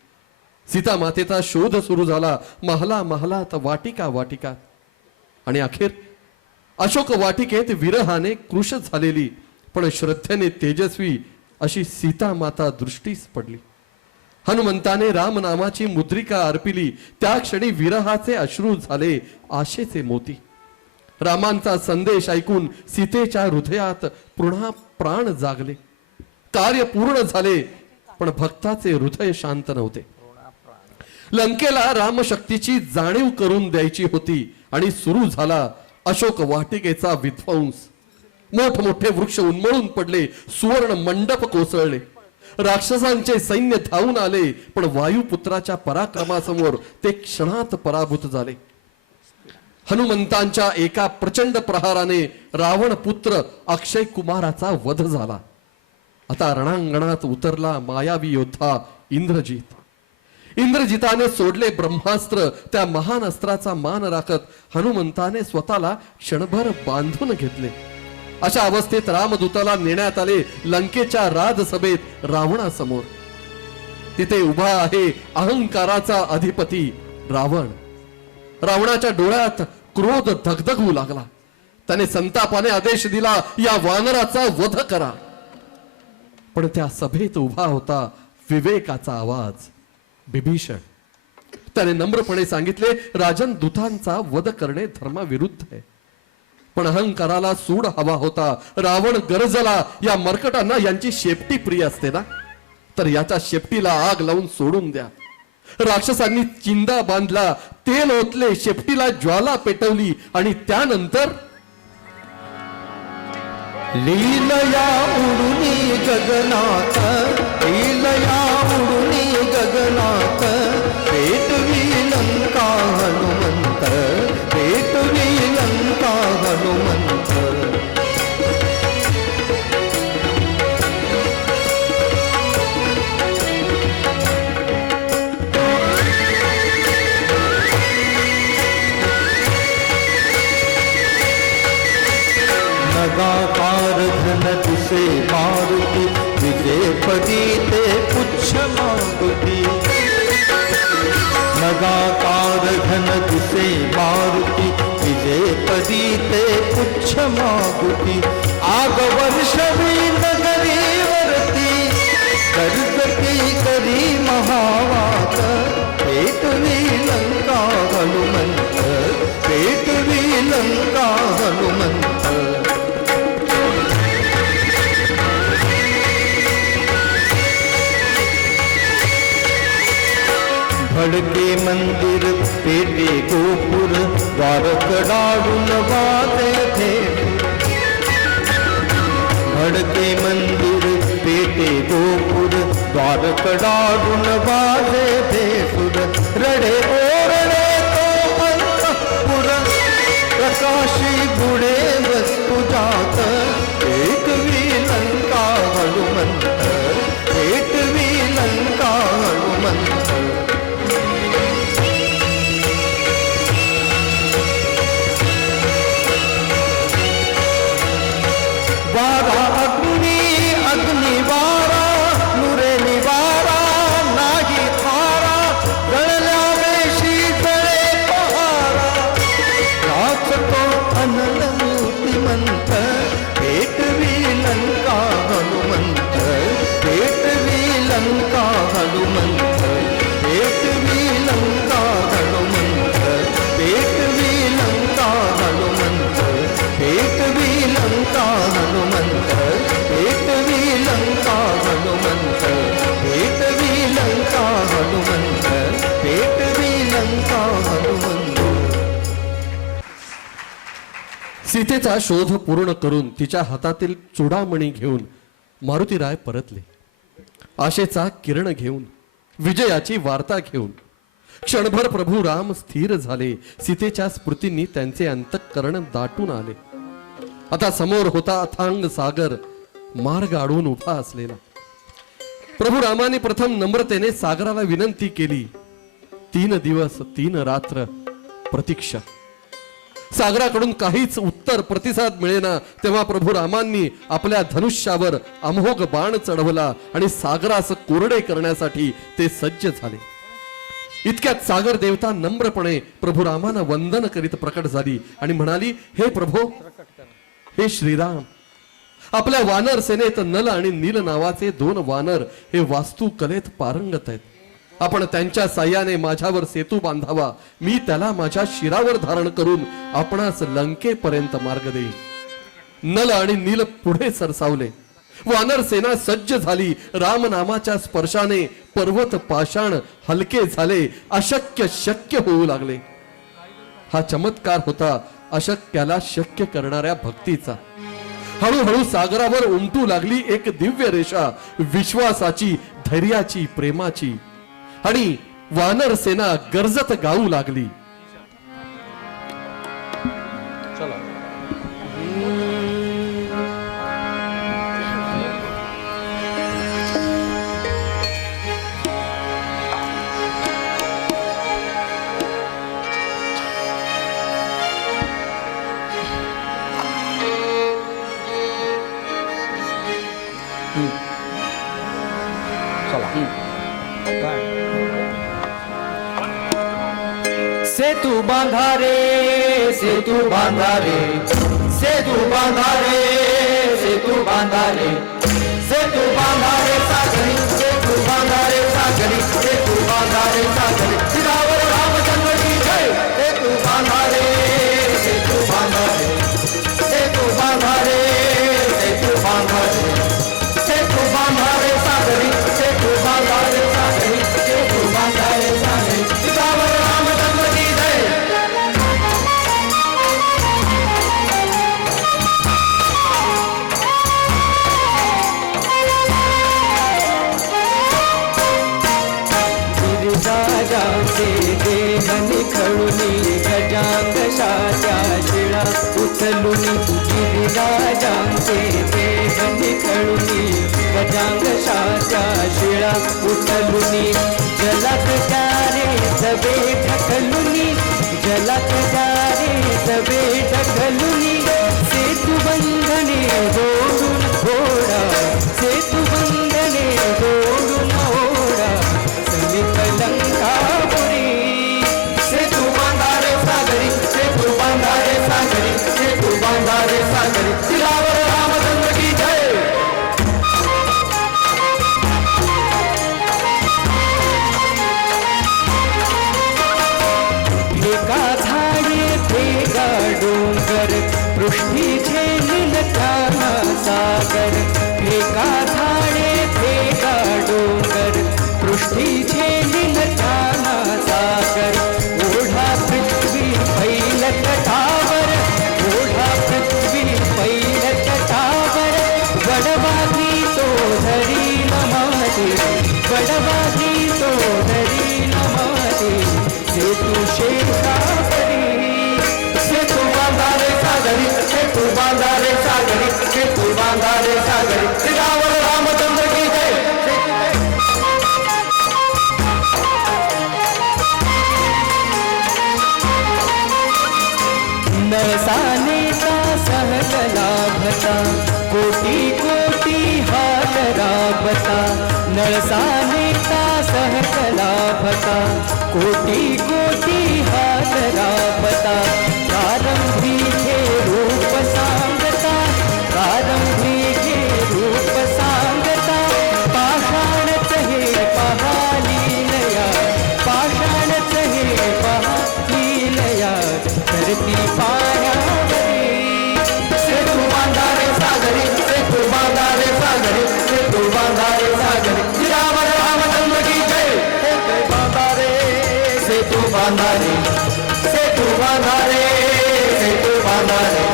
सीता मातेचा शोध सुरू झाला. महला महलात, वाटिका वाटिका, आणि अखेर अशोक वाटिकेत विरहाने कृश झालेली पण श्रद्धेने तेजस्वी अशी सीता माता दृष्टीस पडली. हनुमंताने राम नामाची मुद्रिका अर्पिली. त्या क्षणी विरहाचे अश्रू झाले आशेचे मोती. रामांचा संदेश ऐकून सीतेच्या हृदयात पुन्हा प्राण जागले. कार्य पूर्ण झाले, पण भक्ताचे हृदय शांत नव्हते. लंकेला रामशक्तीची जाणीव करून द्यायची होती आणि सुरू झाला अशोक वाटिकेचा विध्वंस. मोठमोठे वृक्ष उन्मळून पडले, सुवर्ण मंडप कोसळले. राक्षसांचे सैन्य धावून आले, पण वायुपुत्राच्या पराक्रमासमोर ते क्षणात पराभूत झाले. हनुमंतांच्या एका प्रचंड प्रहाराने रावण पुत्र अक्षय कुमाराचा वध झाला. आता रणांगणात उतरला मायावी योद्धा इंद्रजित. इंद्रजिताने सोडले ब्रह्मास्त्र. त्या महान अस्त्राचा मान राखत हनुमंताने स्वतःला क्षणभर बांधून घेतले. अशा अवस्थेत रामदूताला नेण्यात आले लंकेच्या राजसभेत रावणासमोर. तिथे उभा आहे अहंकाराचा अधिपती रावण. रावणाच्या डोळ्यात क्रोध धगधगू लागला. त्याने संतापाने आदेश दिला, या वानराचा वध करा. पण त्या सभेत उभा होता विवेकाचा आवाज, बिभीषण. त्याने नम्रपणे सांगितले, राजन, दूतांचा वध करणे धर्माविरुद्ध आहे. पण अहंकाराला सूड हवा होता. रावण गरजला, या मरकटांना यांची शेपटी प्रिय असते ना, तर याच्या शेपटीला आग लावून सोडून द्या. राक्षसांनी चिंदा बांधला, तेल ओतले, शेपटीला ज्वाला पेटवली आणि त्यानंतर लीलया उडुनी गगनात, लीलया उडुनी गगनात, पेटवी लंका हनुमंत, पेटवी लंका हनुमंत. नगाकार घन दिसे मारुती, विजयपदी ते पुच्छ मागुती. नगाकार घन दिसे मारुती, विजयपदी ते पुच्छ मागुती. आग वर्षवी नगरीवरती, कर्जती करी महावात, पेटवी लंका हनुमंत, पेटवी लंका हनुमंत. भडके मंदिर, पेटे गोपुर, द्वारकडाळून वाजे थेट. भडके मंदिर, पेटे गोपुर, द्वारकडाळून वाजे भेसुर. रडे ओरडे तो अंतःपुर, प्रकाशी बुडे वस्तु जात, पेटवी लंका हनुमंत, पेटवी लंका हनुमंत. वारा अग्नी अग्निवारा, नुरे निवारा नाही थारा, गळल्या वेशी गळे पहारा. राचतो अनल मूर्तिमंत, पेटवी लंका हनुमंत, पेटवी लंका हनुमंत, पेटवी लंका हनुमंत, पेटवी लंका हनुमंत, पेटवी लंका हनुमंत, पेटवी लंका हनुमंत, पेटवी लंका हनुमंत, पेटवी लंका हनुमंत. सीतेचा शोध पूर्ण करून तिच्या हातातील चुडामणी घेऊन मारुतीराय परतले. आशेचा किरण घेऊन, विजयाची वार्ता घेऊन. क्षणभर प्रभू राम स्थिर झाले. सीतेच्या स्मृतींनी त्यांचे अंतःकरण दाटून आले. आता समोर होता अथांग सागर, मार्ग अडवून उभा असलेला. प्रभू रामाने प्रथम नम्रतेने सागराला विनंती केली. 3 दिवस 3 रात्र प्रतीक्षा. सागराकडून काहीच उत्तर प्रतिसाद मिळेना, तेव्हा प्रभू रामांनी आपल्या धनुष्यावर अमोघ बाण चढवला आणि सागरास कोरडे करण्यासाठी ते सज्ज झाले. इतक्यात सागर देवता नम्रपणे प्रभू रामांना वंदन करीत प्रकट झाली आणि म्हणाली, हे प्रभो, हे श्रीराम, आपल्या वानर सेनेत नल आणि नील नावाचे 2 वानर हे वास्तुकलेत पारंगत आहेत. आपण त्यांच्या साह्याने माझ्यावर सेतू बांधावा. मी त्याला माझ्या शिरावर धारण करून आपणास लंकेपर्यंत मार्ग देईन. नल आणि नील पुढे सरसावले. वानर सेना सज्ज झाली. राम नामाच्या स्पर्शाने पर्वत पाषाण हलके झाले. अशक्य शक्य होऊ लागले. हा चमत्कार होता अशक्याला शक्य करणाऱ्या भक्तीचा. हळूहळू सागरावर उमटू लागली एक दिव्य रेषा, विश्वासाची, धैर्याची, प्रेमाची. आणि वानर सेना गरजत गाऊ लागली. सेतू बांधा रे, सेतू बांधा रे, सेतू बांधारे सेतू बांधारे सेतू बांधारे सागरी सेतू बांधारे सागरी सेतू बांधारे सागरी सिरावर रामचंद्र की जय सेतू बांधारे सेतू बांधारे सेतू बांधारे सेतू बांधारे सेतू बांधारे सागरी सेतू बांधारे सागरी सेतू बांधारे सागरी सिरावर रामचंद्र की जय गिरिराजाचे देह निखळुनी गजांगशाच्या शिळा उचलुनी गिरिराजांचे देह निखळुनी गजांगशाच्या शिळा उचलुनी जलात जारे सवे ढकलुनी जलात जारे सवे ढकलुनी सेतू बंधने जोडून घोडा सेतू बंधने जोडून ओढा समित लंकापुरी सेतू बांधारे सागरी सेतू बांधारे सागरी सेतू बांधारे सागरी सिरावर रामचंद्र की जय फेका झाडे फेका डोंगर पृष्ठी झेलील काना सागर फेका झाडे फेका डोंगर पृष्ठी झेलील काना सागर ओढा पृथ्वी पैल तटावर ओढा पृथ्वी पैल तटावर वडवागी तो धरील माते वडवागी तो धरील माते सेतू शेषावरी सेतू बांधारे सागरी सेतू बांधारे सागरी सेतू बांधारे सागरी सिरावर रामचंद्र की जय नळसानेचा सहकला भता कोटी कोटी हात राबता नळसानेचा सहकला भता कोटी कोटी हात राबता प्रारंभी घे रूप सांगता प्रारंभी घे रूप सांगता पाषाणच हे पहालीलया पाषाणच हे पहालीलया धरती पायावरी सेतू बांधारे सागरी सेतू बांधारे सागरी सेतू बांधारे सागरी सिरावर रामचंद्र की जय सेतू बांधारे सेतू बांधारे सेतू बांधारे सेतू बांधारे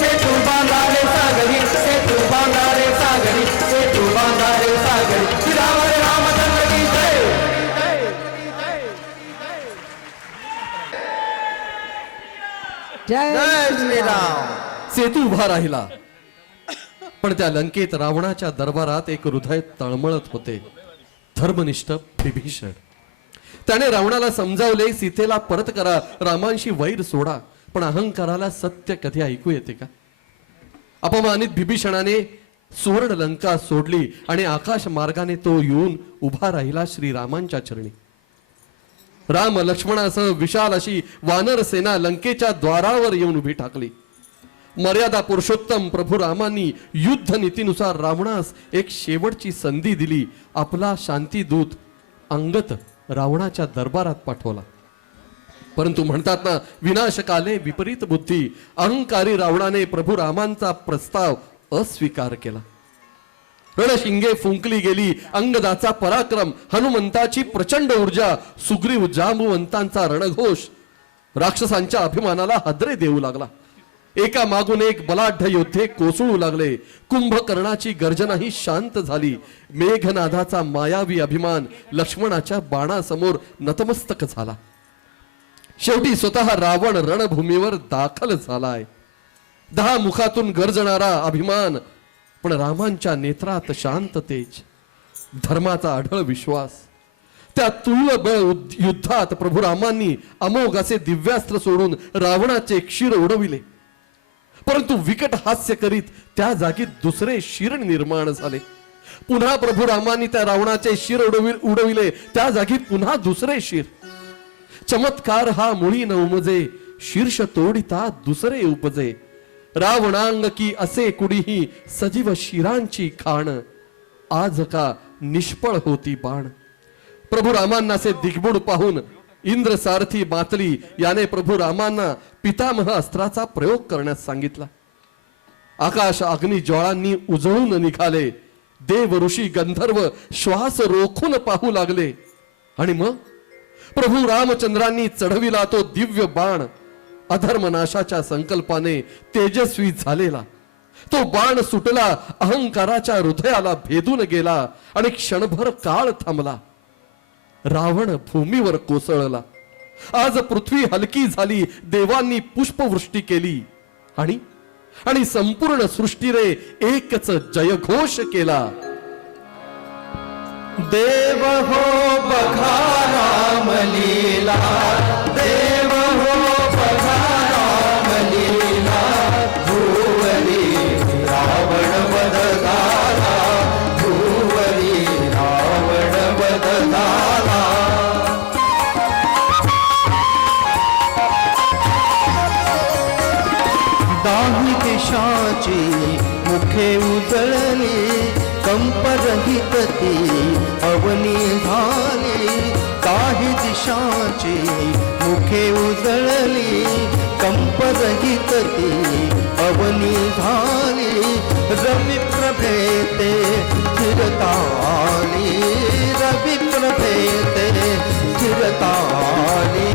सेतू बांधारे सागरी सेतू बांधारे सागरी सेतू बांधारे सागरी सिरावर रामचंद्र की जय जय श्रीराम. सेतू उभा राहिला पण त्या लंकेत रावणाच्या दरबारात एक हृदय तळमळत होते धर्मनिष्ठ विभीषण त्याने रावणाला समजावले सीतेला परत करा रामांशी वैर सोडा पण अहंकाराला सत्य कधी ऐकू येते का अपमानित विभीषणाने सुवर्ण लंका सोडली आणि आकाश मार्गाने तो येऊन उभा राहिला श्रीरामांच्या चरणी राम लक्ष्मणासह विशाल अशी वानर सेना लंकेच्या द्वारावर येऊन उभी ठाकली मर्यादा पुरुषोत्तम प्रभू रामांनी युद्ध नीतीनुसार रावणास एक शेवटची संधी दिली आपला शांतीदूत अंगत रावणाच्या दरबारात पाठवला परंतु म्हणतात ना विनाशकाले विपरीत बुद्धी अहंकारी रावणाने प्रभू रामांचा प्रस्ताव अस्वीकार केला रणशिंगे फुंकली गेली अंगदाचा पराक्रम हनुमंताची प्रचंड ऊर्जा सुग्रीव जांबुवंतांचा रणघोष राक्षसांच्या अभिमानाला हादरे देऊ लागला एका मागून एक बलाढ्य योद्धे कोसळू लागले कुंभकर्णाची गर्जनाही शांत झाली मेघनादाचा मायावी अभिमान लक्ष्मणाच्या बाणासमोर नतमस्तक झाला शेवटी स्वतः रावण रणभूमीवर दाखल झालाय 10 मुखातून गर्जणारा अभिमान पण रामांच्या नेत्रात शांत तेज धर्माचा अढळ विश्वास त्या तुल्यबळ युद्धात प्रभू रामांनी अमोघ असे दिव्यास्त्र सोडून रावणाचे क्षीर उडविले परंतु विकट हास्य करीत त्या जागी दुसरे शिर निर्माण झाले पुन्हा प्रभू रामांनी त्या रावणाचे शिर उडविले त्या जागी पुन्हा दुसरे शिर चमत्कार हा मुळी न उमजे शीर्ष तोडिता दुसरे उपजे रावणांग की असे कुणीही सजीव शिरांची खाण, आज का निष्फळ होती बाण. प्रभू रामांना असे दिग्बुड पाहून इंद्र सारथी मातली याने प्रभू रामांना पितामह अस्त्राचा प्रयोग करण्यास सांगितला. आकाश अग्नी ज्वाळांनी उजळून निघाले. देव ऋषी गंधर्व श्वास रोखून पाहू लागले. आणि मग प्रभू रामचंद्रांनी चढविला तो दिव्य बाण अधर्मनाशाच्या संकल्पाने तेजस्वी झालेला. तो बाण सुटला, अहंकाराच्या हृदयाला भेदून गेला आणि क्षणभर काळ थांबला. रावण भूमीवर कोसळला. आज पृथ्वी हलकी झाली. देवांनी पुष्पवृष्टी केली आणि संपूर्ण सृष्टीने एकच जयघोष केला. देव हो बघा रामलीला, देव हो बघा रामलीला. भुवरी रावण वध झाला, भुवरी रावण वध झाला. दाही दिशाची मुखे उजळली, कंपरहित ती अवनी झाली. काही दिशाची मुखे उजळली, कंपरहित ती अवनी झाली. रवी प्रभेते स्थिरता आली, रवी प्रभेते स्थिरता आली.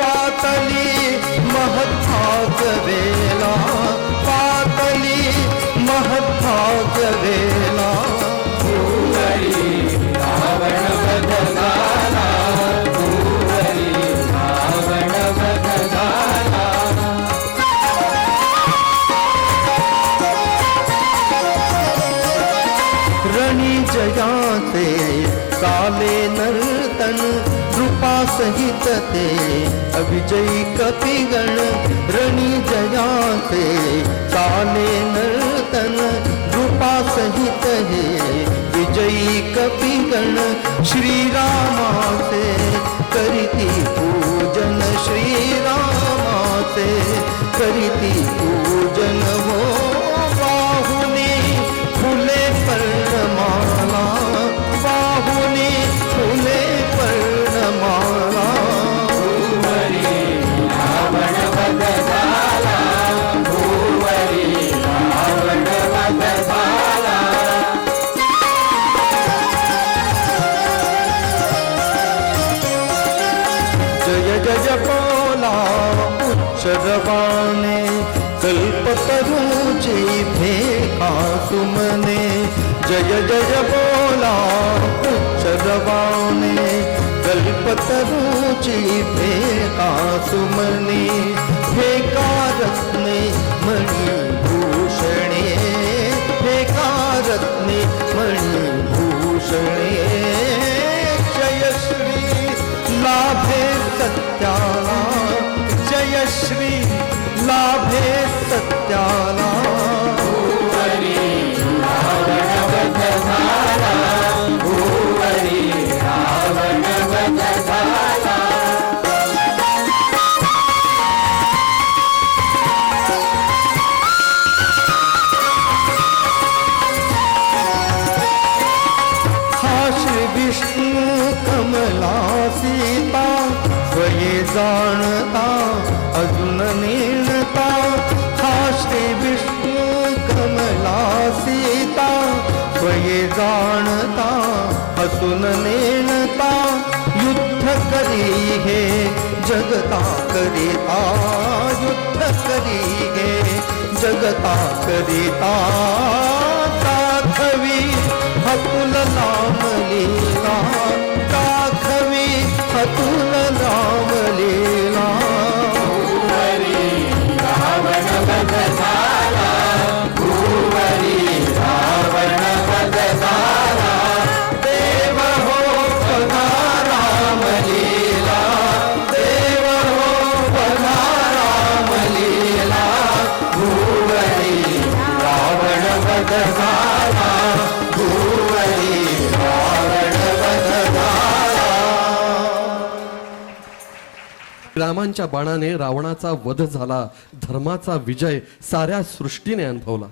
पातली महत्भाग वेला, पातली महत्भाग वेला. भुवरी रावण वध झाला, भुवरी रावण वध झाला. रणी जयाचे काले नर्तन, कृपा सहित ते अविजयी कपिगण. रणी जयाचे काले नर्तन, कृपा सहित हे विजयी कपिगण. श्रीरामाचे करीती पूजन, श्रीरामाचे करीती पूजन. हो बाहुनी फुले पर्णमाला, बाहुनी फुले पर्णमाला. भुवरी रावण वध झाला, भुवरी रावण वध झाला. जय जय बोला उच्चरवाणे, कल्पतरूची भेका तुमने. जय जय बोला उच्चरवाणे, कल्पतरूची भेका तुमने. भेका रत्ने मणिभूषणे, भेका रत्ने मणिभूषणे. जय श्री लाभे सत्याला, जय श्री लाभे सत्याला. भुवरी रावण वध झाला, भुवरी रावण वध झाला. हा श्री विष्णू कमला सीता, स्वये जाणता अजून नेणता. हा श्री विष्णू कमला सीता, स्वये जाणता अजून नेणता. युद्ध करी हे जगता करिता, युद्ध करी हे जगता करिता. दाखवी हतुल नाम लीला, दाखवी हतुल नाम लीला. भुवरी रावण वध झाला, भुवरी रावण वध झाला. देव हो बघा रामलीला, देव हो बघा रामलीला. भुवरी रावण वध झाला, भुवरी रावण रामांच्या बाणाने रावणाचा वध झाला, धर्माचा विजय साऱ्या सृष्टीने अनुभवला.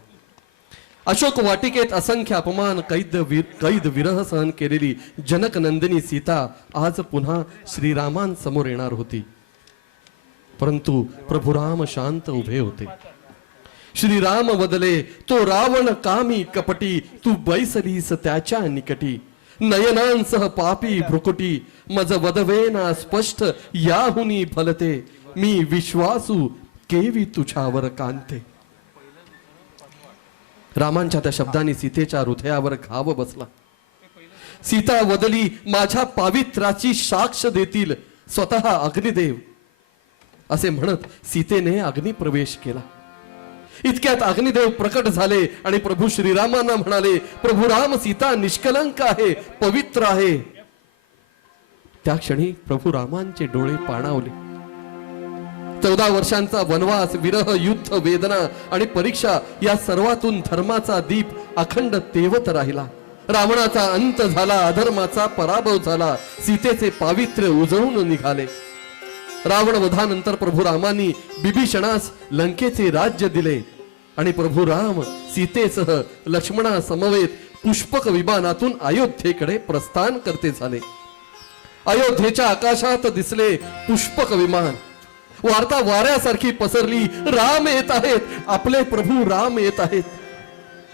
अशोक वाटिकेत असंख्य अपमान कैद विरह सहन केलेली जनक नंदिनी सीता आज पुन्हा श्रीरामांसमोर येणार होती. परंतु प्रभू राम शांत उभे होते. श्रीराम वदले, तो रावण कामी कपटी, तू बैसलीस त्याच्या निकटी. नयनांसह पापी भ्रुकुटी, मज वदवेना स्पष्ट याहुनी फलते. मी विश्वासू केवी तुझ्यावर कांते. रामांच्या त्या शब्दांनी सीतेच्या हृदयावर घाव बसला. सीता वदली, माझ्या पावित्र्याची साक्ष देतील स्वतः अग्निदेव. असे म्हणत सीतेने अग्निप्रवेश केला. इतक्यात अग्निदेव प्रकट झाले आणि प्रभू श्रीरामांना म्हणाले, प्रभू राम, सीता निष्कलंक आहे, पवित्र आहे. त्या क्षणी प्रभू रामांचे डोळे पाणावले. 14 वर्षांचा वनवास, विरह, युद्ध, वेदना आणि परीक्षा या सर्वातून धर्माचा दीप अखंड तेवत राहिला. रावणाचा अंत झाला, अधर्माचा पराभव झाला, सीतेचे पावित्र्य उजळून निघाले. रावण वधानंतर प्रभू रामांनी बिभीषणास लंकेचे राज्य दिले आणि प्रभू राम सीतेसह लक्ष्मणा समवेत पुष्पक विमानातून अयोध्येकडे प्रस्थान करते झाले. अयोध्येच्या आकाशात दिसले पुष्पक विमान. वार्ता वाऱ्यासारखी पसरली, राम येत आहेत, आपले प्रभू राम येत आहेत.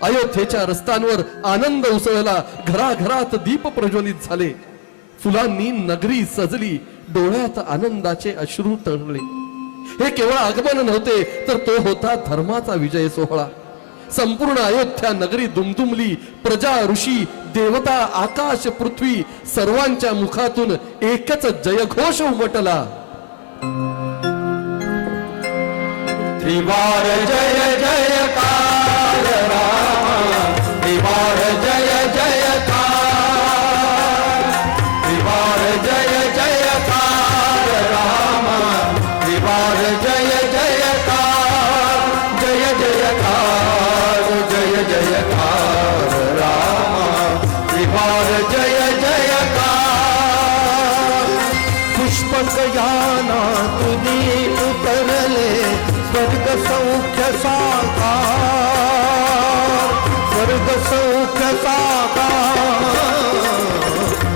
अयोध्येच्या रस्त्यांवर आनंद उसळला, घराघरात दीप प्रज्वलित झाले. फुलांनी नगरी सजली, डोळ्यात आनंदाचे अश्रू तळले. हे केवळ आगमन नव्हते, तर तो होता धर्माचा विजय सोहळा. संपूर्ण अयोध्या नगरी दुमदुमली. प्रजा, ऋषी, देवता, आकाश, पृथ्वी सर्वांच्या मुखातून एकच जयघोष उमटला. त्रिवार जय जयकार रामा, त्रिवार जय जयकार, त्रिवार जय जयकार रामा, त्रिवार जय जयकार, जय जयकार, जय जयकार रामा, त्रिवार जय जयकार. पुष्पक याना तुझी उतरले, स्वर्ग सौख्य साकार, स्वर्ग सौख्य साकार.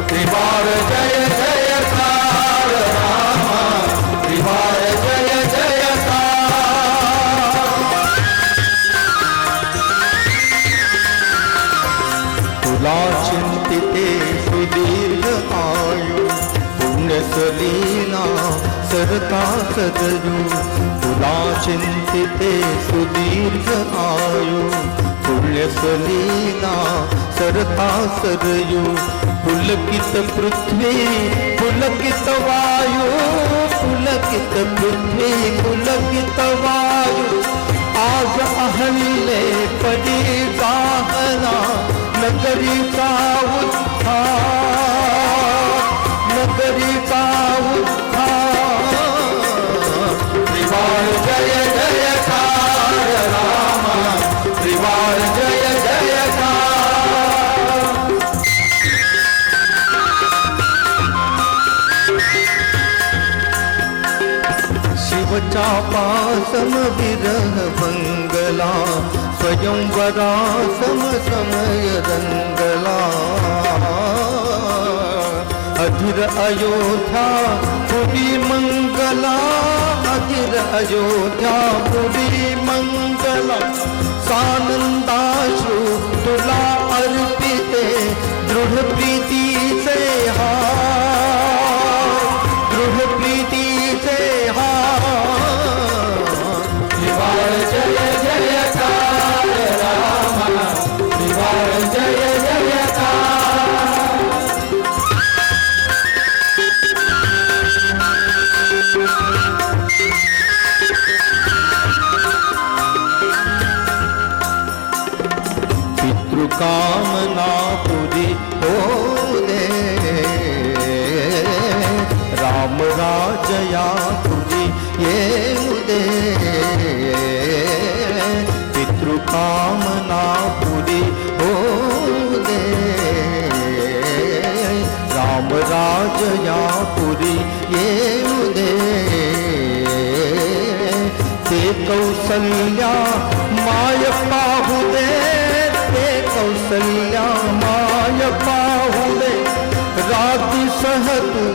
त्रिवार जय जयकार रामा, त्रिवार जय जयकार. तुला चिंतिते सुदीर्घ आयु, पुण्यसलीला सरता सदयू. तुला चिंतिते सुदीर्घ आयु, पुण्यसलीला सरता सरयू. पुलकित पृथ्वी पुलकित वायू, पुलकित पृथ्वी पुलकित वायू. आज अहल्ये पदी जाहला, नगरीचा उत्थान, नगरीचा उत्थान. त्रिवार जय जयकार रामा, त्रिवार जय जयकार. शिवचा पासम विरह मंगला, स्वयंवरा सम समय रंगला. अधीर अयोध्या पुरी मंगला, अधीर अयोध्या पुरी मंगला. सानंदाश्रू तुला अर्पिते, दृढ प्रीतीचे हार, दृढ प्रीतीचे हार. त्रिवार जय जयकार रामा, त्रिवार जय जयकार. पितृकामना पुरी हो दे, राम राजया पुरी येऊ दे. पितृकामना पुरी हो दे, राम राजया पुरी येऊ दे. कौसल्या माय पाहू दे, ते कौसल्या माय पाहू दे. राती सहतू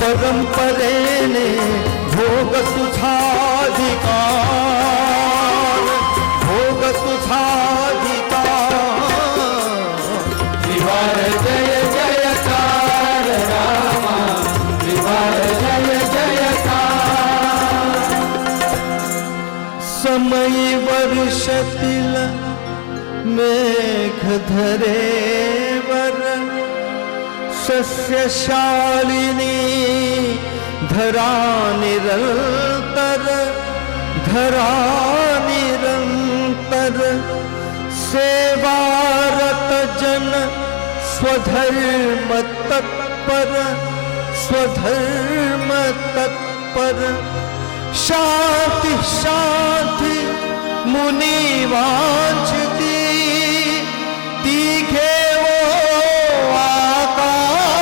परंपरेने भोग तुझा अधिकार, भोग तुझा अधिकार. त्रिवार जय जयकार रामा, त्रिवार जय जयकार. समयी वर्षतील मेघ धरेवर सस्यशालिनी धरा निरंतर, धरा निरंतर. सेवारत जन स्वधर्म तत्पर, स्वधर्म तत्पर. शांती शांती मुनी वांछती, ती घेवो आकार,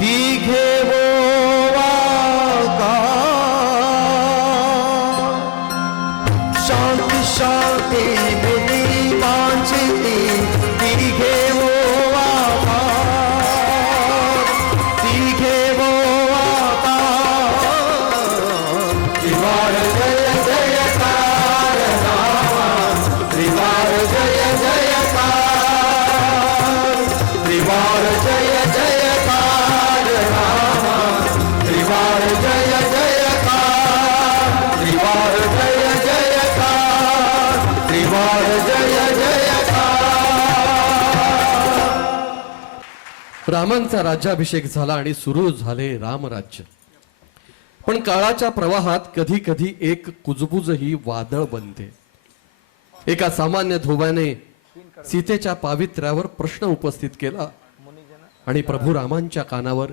ती घेवो आकार. शांती शांती मुनी वांछती, ती घेवो आकार, ती घेवो आकार. त्रिवार जय जयकार रामा, त्रिवार जय जयकार. त्रिवार जय जयकार रामा, त्रिवार जय जयकार. त्रिवार जय जयकार, त्रिवार जय जयकार. रामांचा राज्याभिषेक झाला आणि सुरू झाले रामराज्य. पण काळाच्या प्रवाहात कधी कधी एक कुजबुज ही वादळ बनते. एका सामान्य धोबाने सीतेच्या पावित्र्यावर प्रश्न उपस्थित केला आणि प्रभू रामांच्या कानावर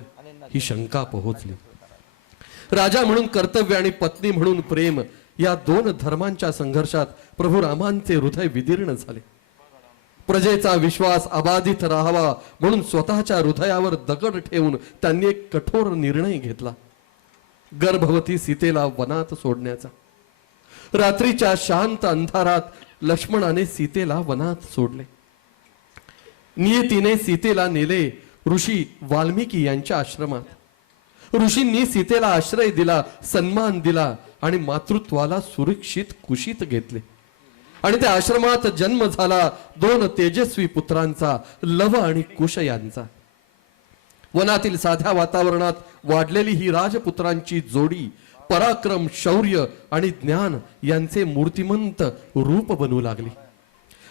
ही शंका पोहोचली. राजा म्हणून कर्तव्य आणि पत्नी म्हणून प्रेम या दोन धर्मांच्या संघर्षात प्रभू रामांचे हृदय विदीर्ण झाले. प्रजेचा विश्वास अबाधित राहावा म्हणून स्वतःच्या हृदयावर दगड ठेवून त्यांनी एक कठोर निर्णय घेतला, गर्भवती सीतेला वनात सोडण्याचा. रात्रीच्या शांत अंधारात लक्ष्मणाने सीतेला वनात सोडले. नियतीने सीतेला नेले ऋषी वाल्मिकी यांच्या आश्रमात. ऋषींनी सीतेला आश्रय दिला, सन्मान दिला आणि मातृत्वाला सुरक्षित कुशीत घेतले. आणि त्या आश्रमात जन्म झाला दोन तेजस्वी पुत्रांचा, लव आणि कुश यांचा. वनातील साध्या वातावरणात वाढलेली ही राजपुत्रांची जोडी पराक्रम, शौर्य आणि ज्ञान यांचे मूर्तिमंत रूप बनू लागली.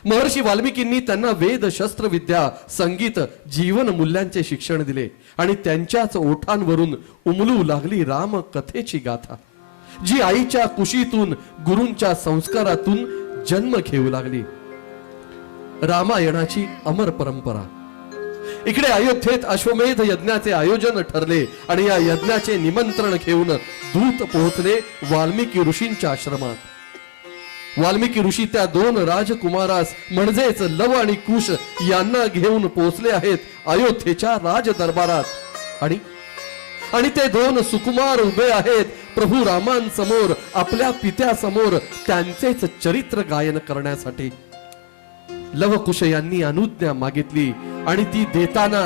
महर्षी वाल्मिकींनी त्यांना वेद, शस्त्रविद्या, संगीत, जीवन मूल्यांचे शिक्षण दिले आणि त्यांच्याच ओठांवरून उमलू लागली राम कथेची गाथा, जी आईच्या कुशीतून, गुरूंच्या संस्कारातून जन्म घेऊ लागली. रामायणाची अमर परंपरा. इकडे अयोध्येत अश्वमेध यज्ञाचे आयोजन ठरले आणि या यज्ञाचे निमंत्रण घेऊन दूत पोहोचले वाल्मिकी ऋषींच्या आश्रमात. वाल्मिकी ऋषी त्या दोन राजकुमारास म्हणजेच लव आणि कुश यांना घेऊन पोहोचले आहेत अयोध्येच्या राज दरबारात. आणि ते दोन सुकुमार उभे आहेत प्रभू रामांसमोर, आपल्या पित्यासमोर त्यांचेच चरित्र गायन करण्यासाठी. लवकुश यांनी अनुज्ञा मागितली आणि ती देताना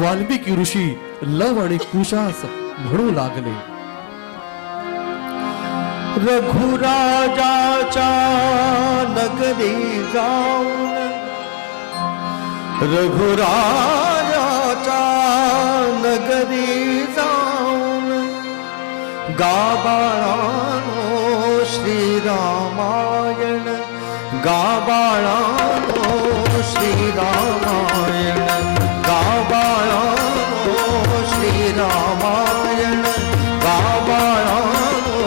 वाल्मिकी ऋषी लव आणि कुशास म्हणू लागले, रघुराजाच्या नगरी जाऊन, रघुराजाच्या नगरी जाऊन, गाबाळानो श्रीरामायण, गाबाळानो श्रीरामायण, गाबाळानो श्रीरामायण, गाबाळानो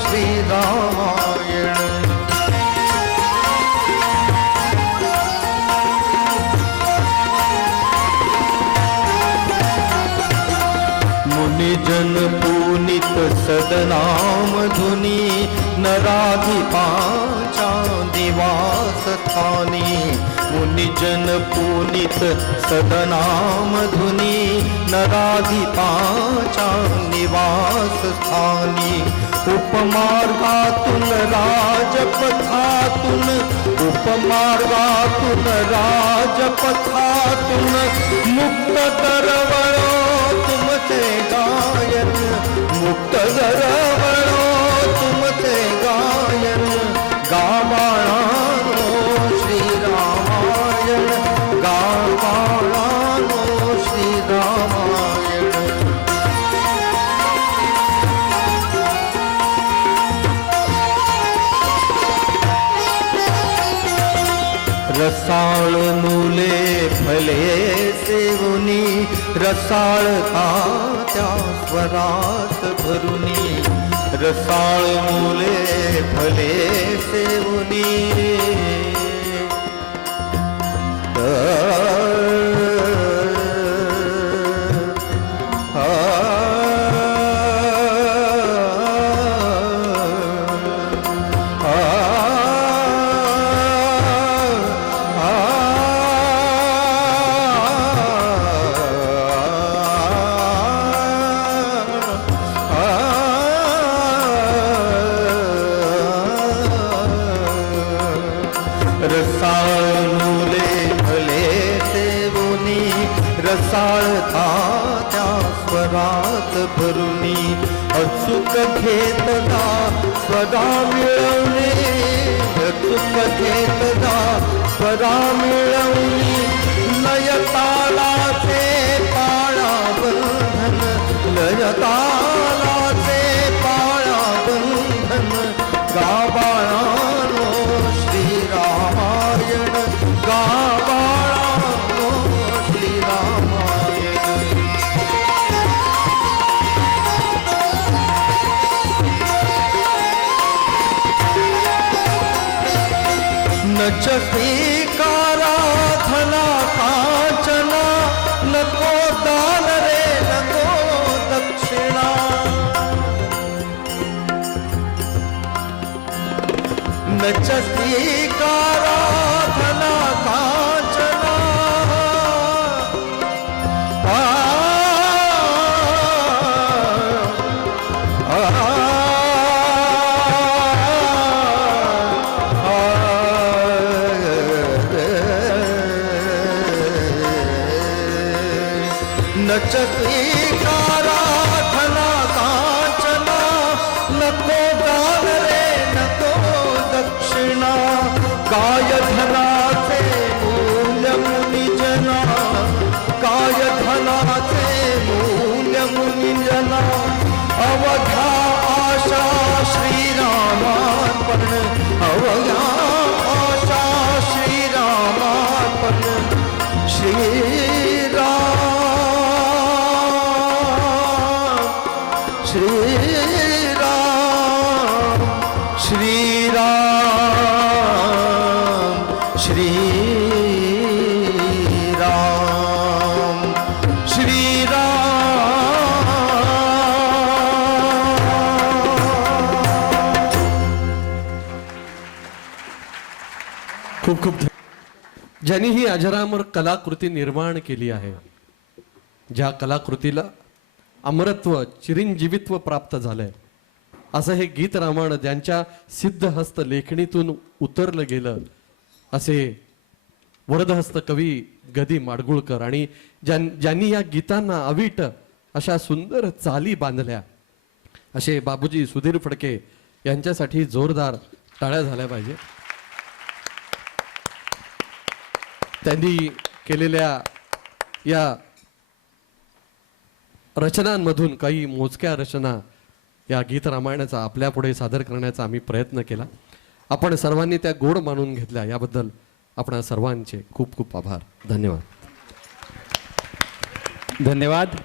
श्रीरामायण. मुनिजन पुनित सदनाम धुनी, नराधिपाच्या निवासस्थानी. मुनि मुनिजन पुनित सदनामधुनी नराधिपाच्या निवासस्थानी उपमार्गातून राजपथातून उपमार्गातून राजपथातून मुक्त दरवळो तुमचे गायन मुक्त दरवळो तुमचे गायन गाबाळानो श्रीरामायण गाबाळानो श्रीरामायण रसाळ मुले फले सेवुनी रसाळ त्या स्वरात भरुनी रसाळ मुले फले सेवुनी रसाळ मुले भले सेवुनी रसाळ त्या स्वरात भरुनी अचूक घेतला स्वरा मिळवणे अचूक घेतला स्वरा मिळवणी लयतालाचे पाळा बंधन लयतालाचे पाळा बंधन गाबाळानो श्रीरामायण गाबाळानो श्रीरामायण न च स्वीकाराधना काचना नको दान रे नको दक्षिणा न च स्वीकाराधना काचना न च स्वीकाराधना काचना नको दान रे नको दक्षिणा काय धनाचे मूल्य मुनिजना काय धनाचे मूल्य मुनिजना अवघा आशा श्रीरामार्पण अवघा आशा श्रीरामार्पण श्रीराम श्रीराम श्रीराम श्रीराम खूप खूप ज्यांनी ही अजरामर कलाकृती निर्माण केली आहे, ज्या कलाकृतीला अमरत्व चिरंजीवित्व प्राप्त झालंय, असं हे गीत रामायण ज्यांच्या सिद्धहस्त लेखणीतून उतरलं गेलं, असे वरदहस्त कवी गदी माडगुळकर आणि ज्यांनी या गीतांना अवीट अशा सुंदर चाली बांधल्या, असे बाबूजी सुधीर फडके यांच्यासाठी जोरदार टाळ्या झाल्या पाहिजे. त्यांनी केलेल्या या रचनांमधून काही मोजक्या रचना या गीत रामायणाचा आपल्या पुढे सादर करण्याचा आम्ही प्रयत्न केला. आपण सर्वांनी त्या गोड मानून घेतल्या याबद्दल आपणा सर्वांचे खूप खूप आभार. धन्यवाद. धन्यवाद.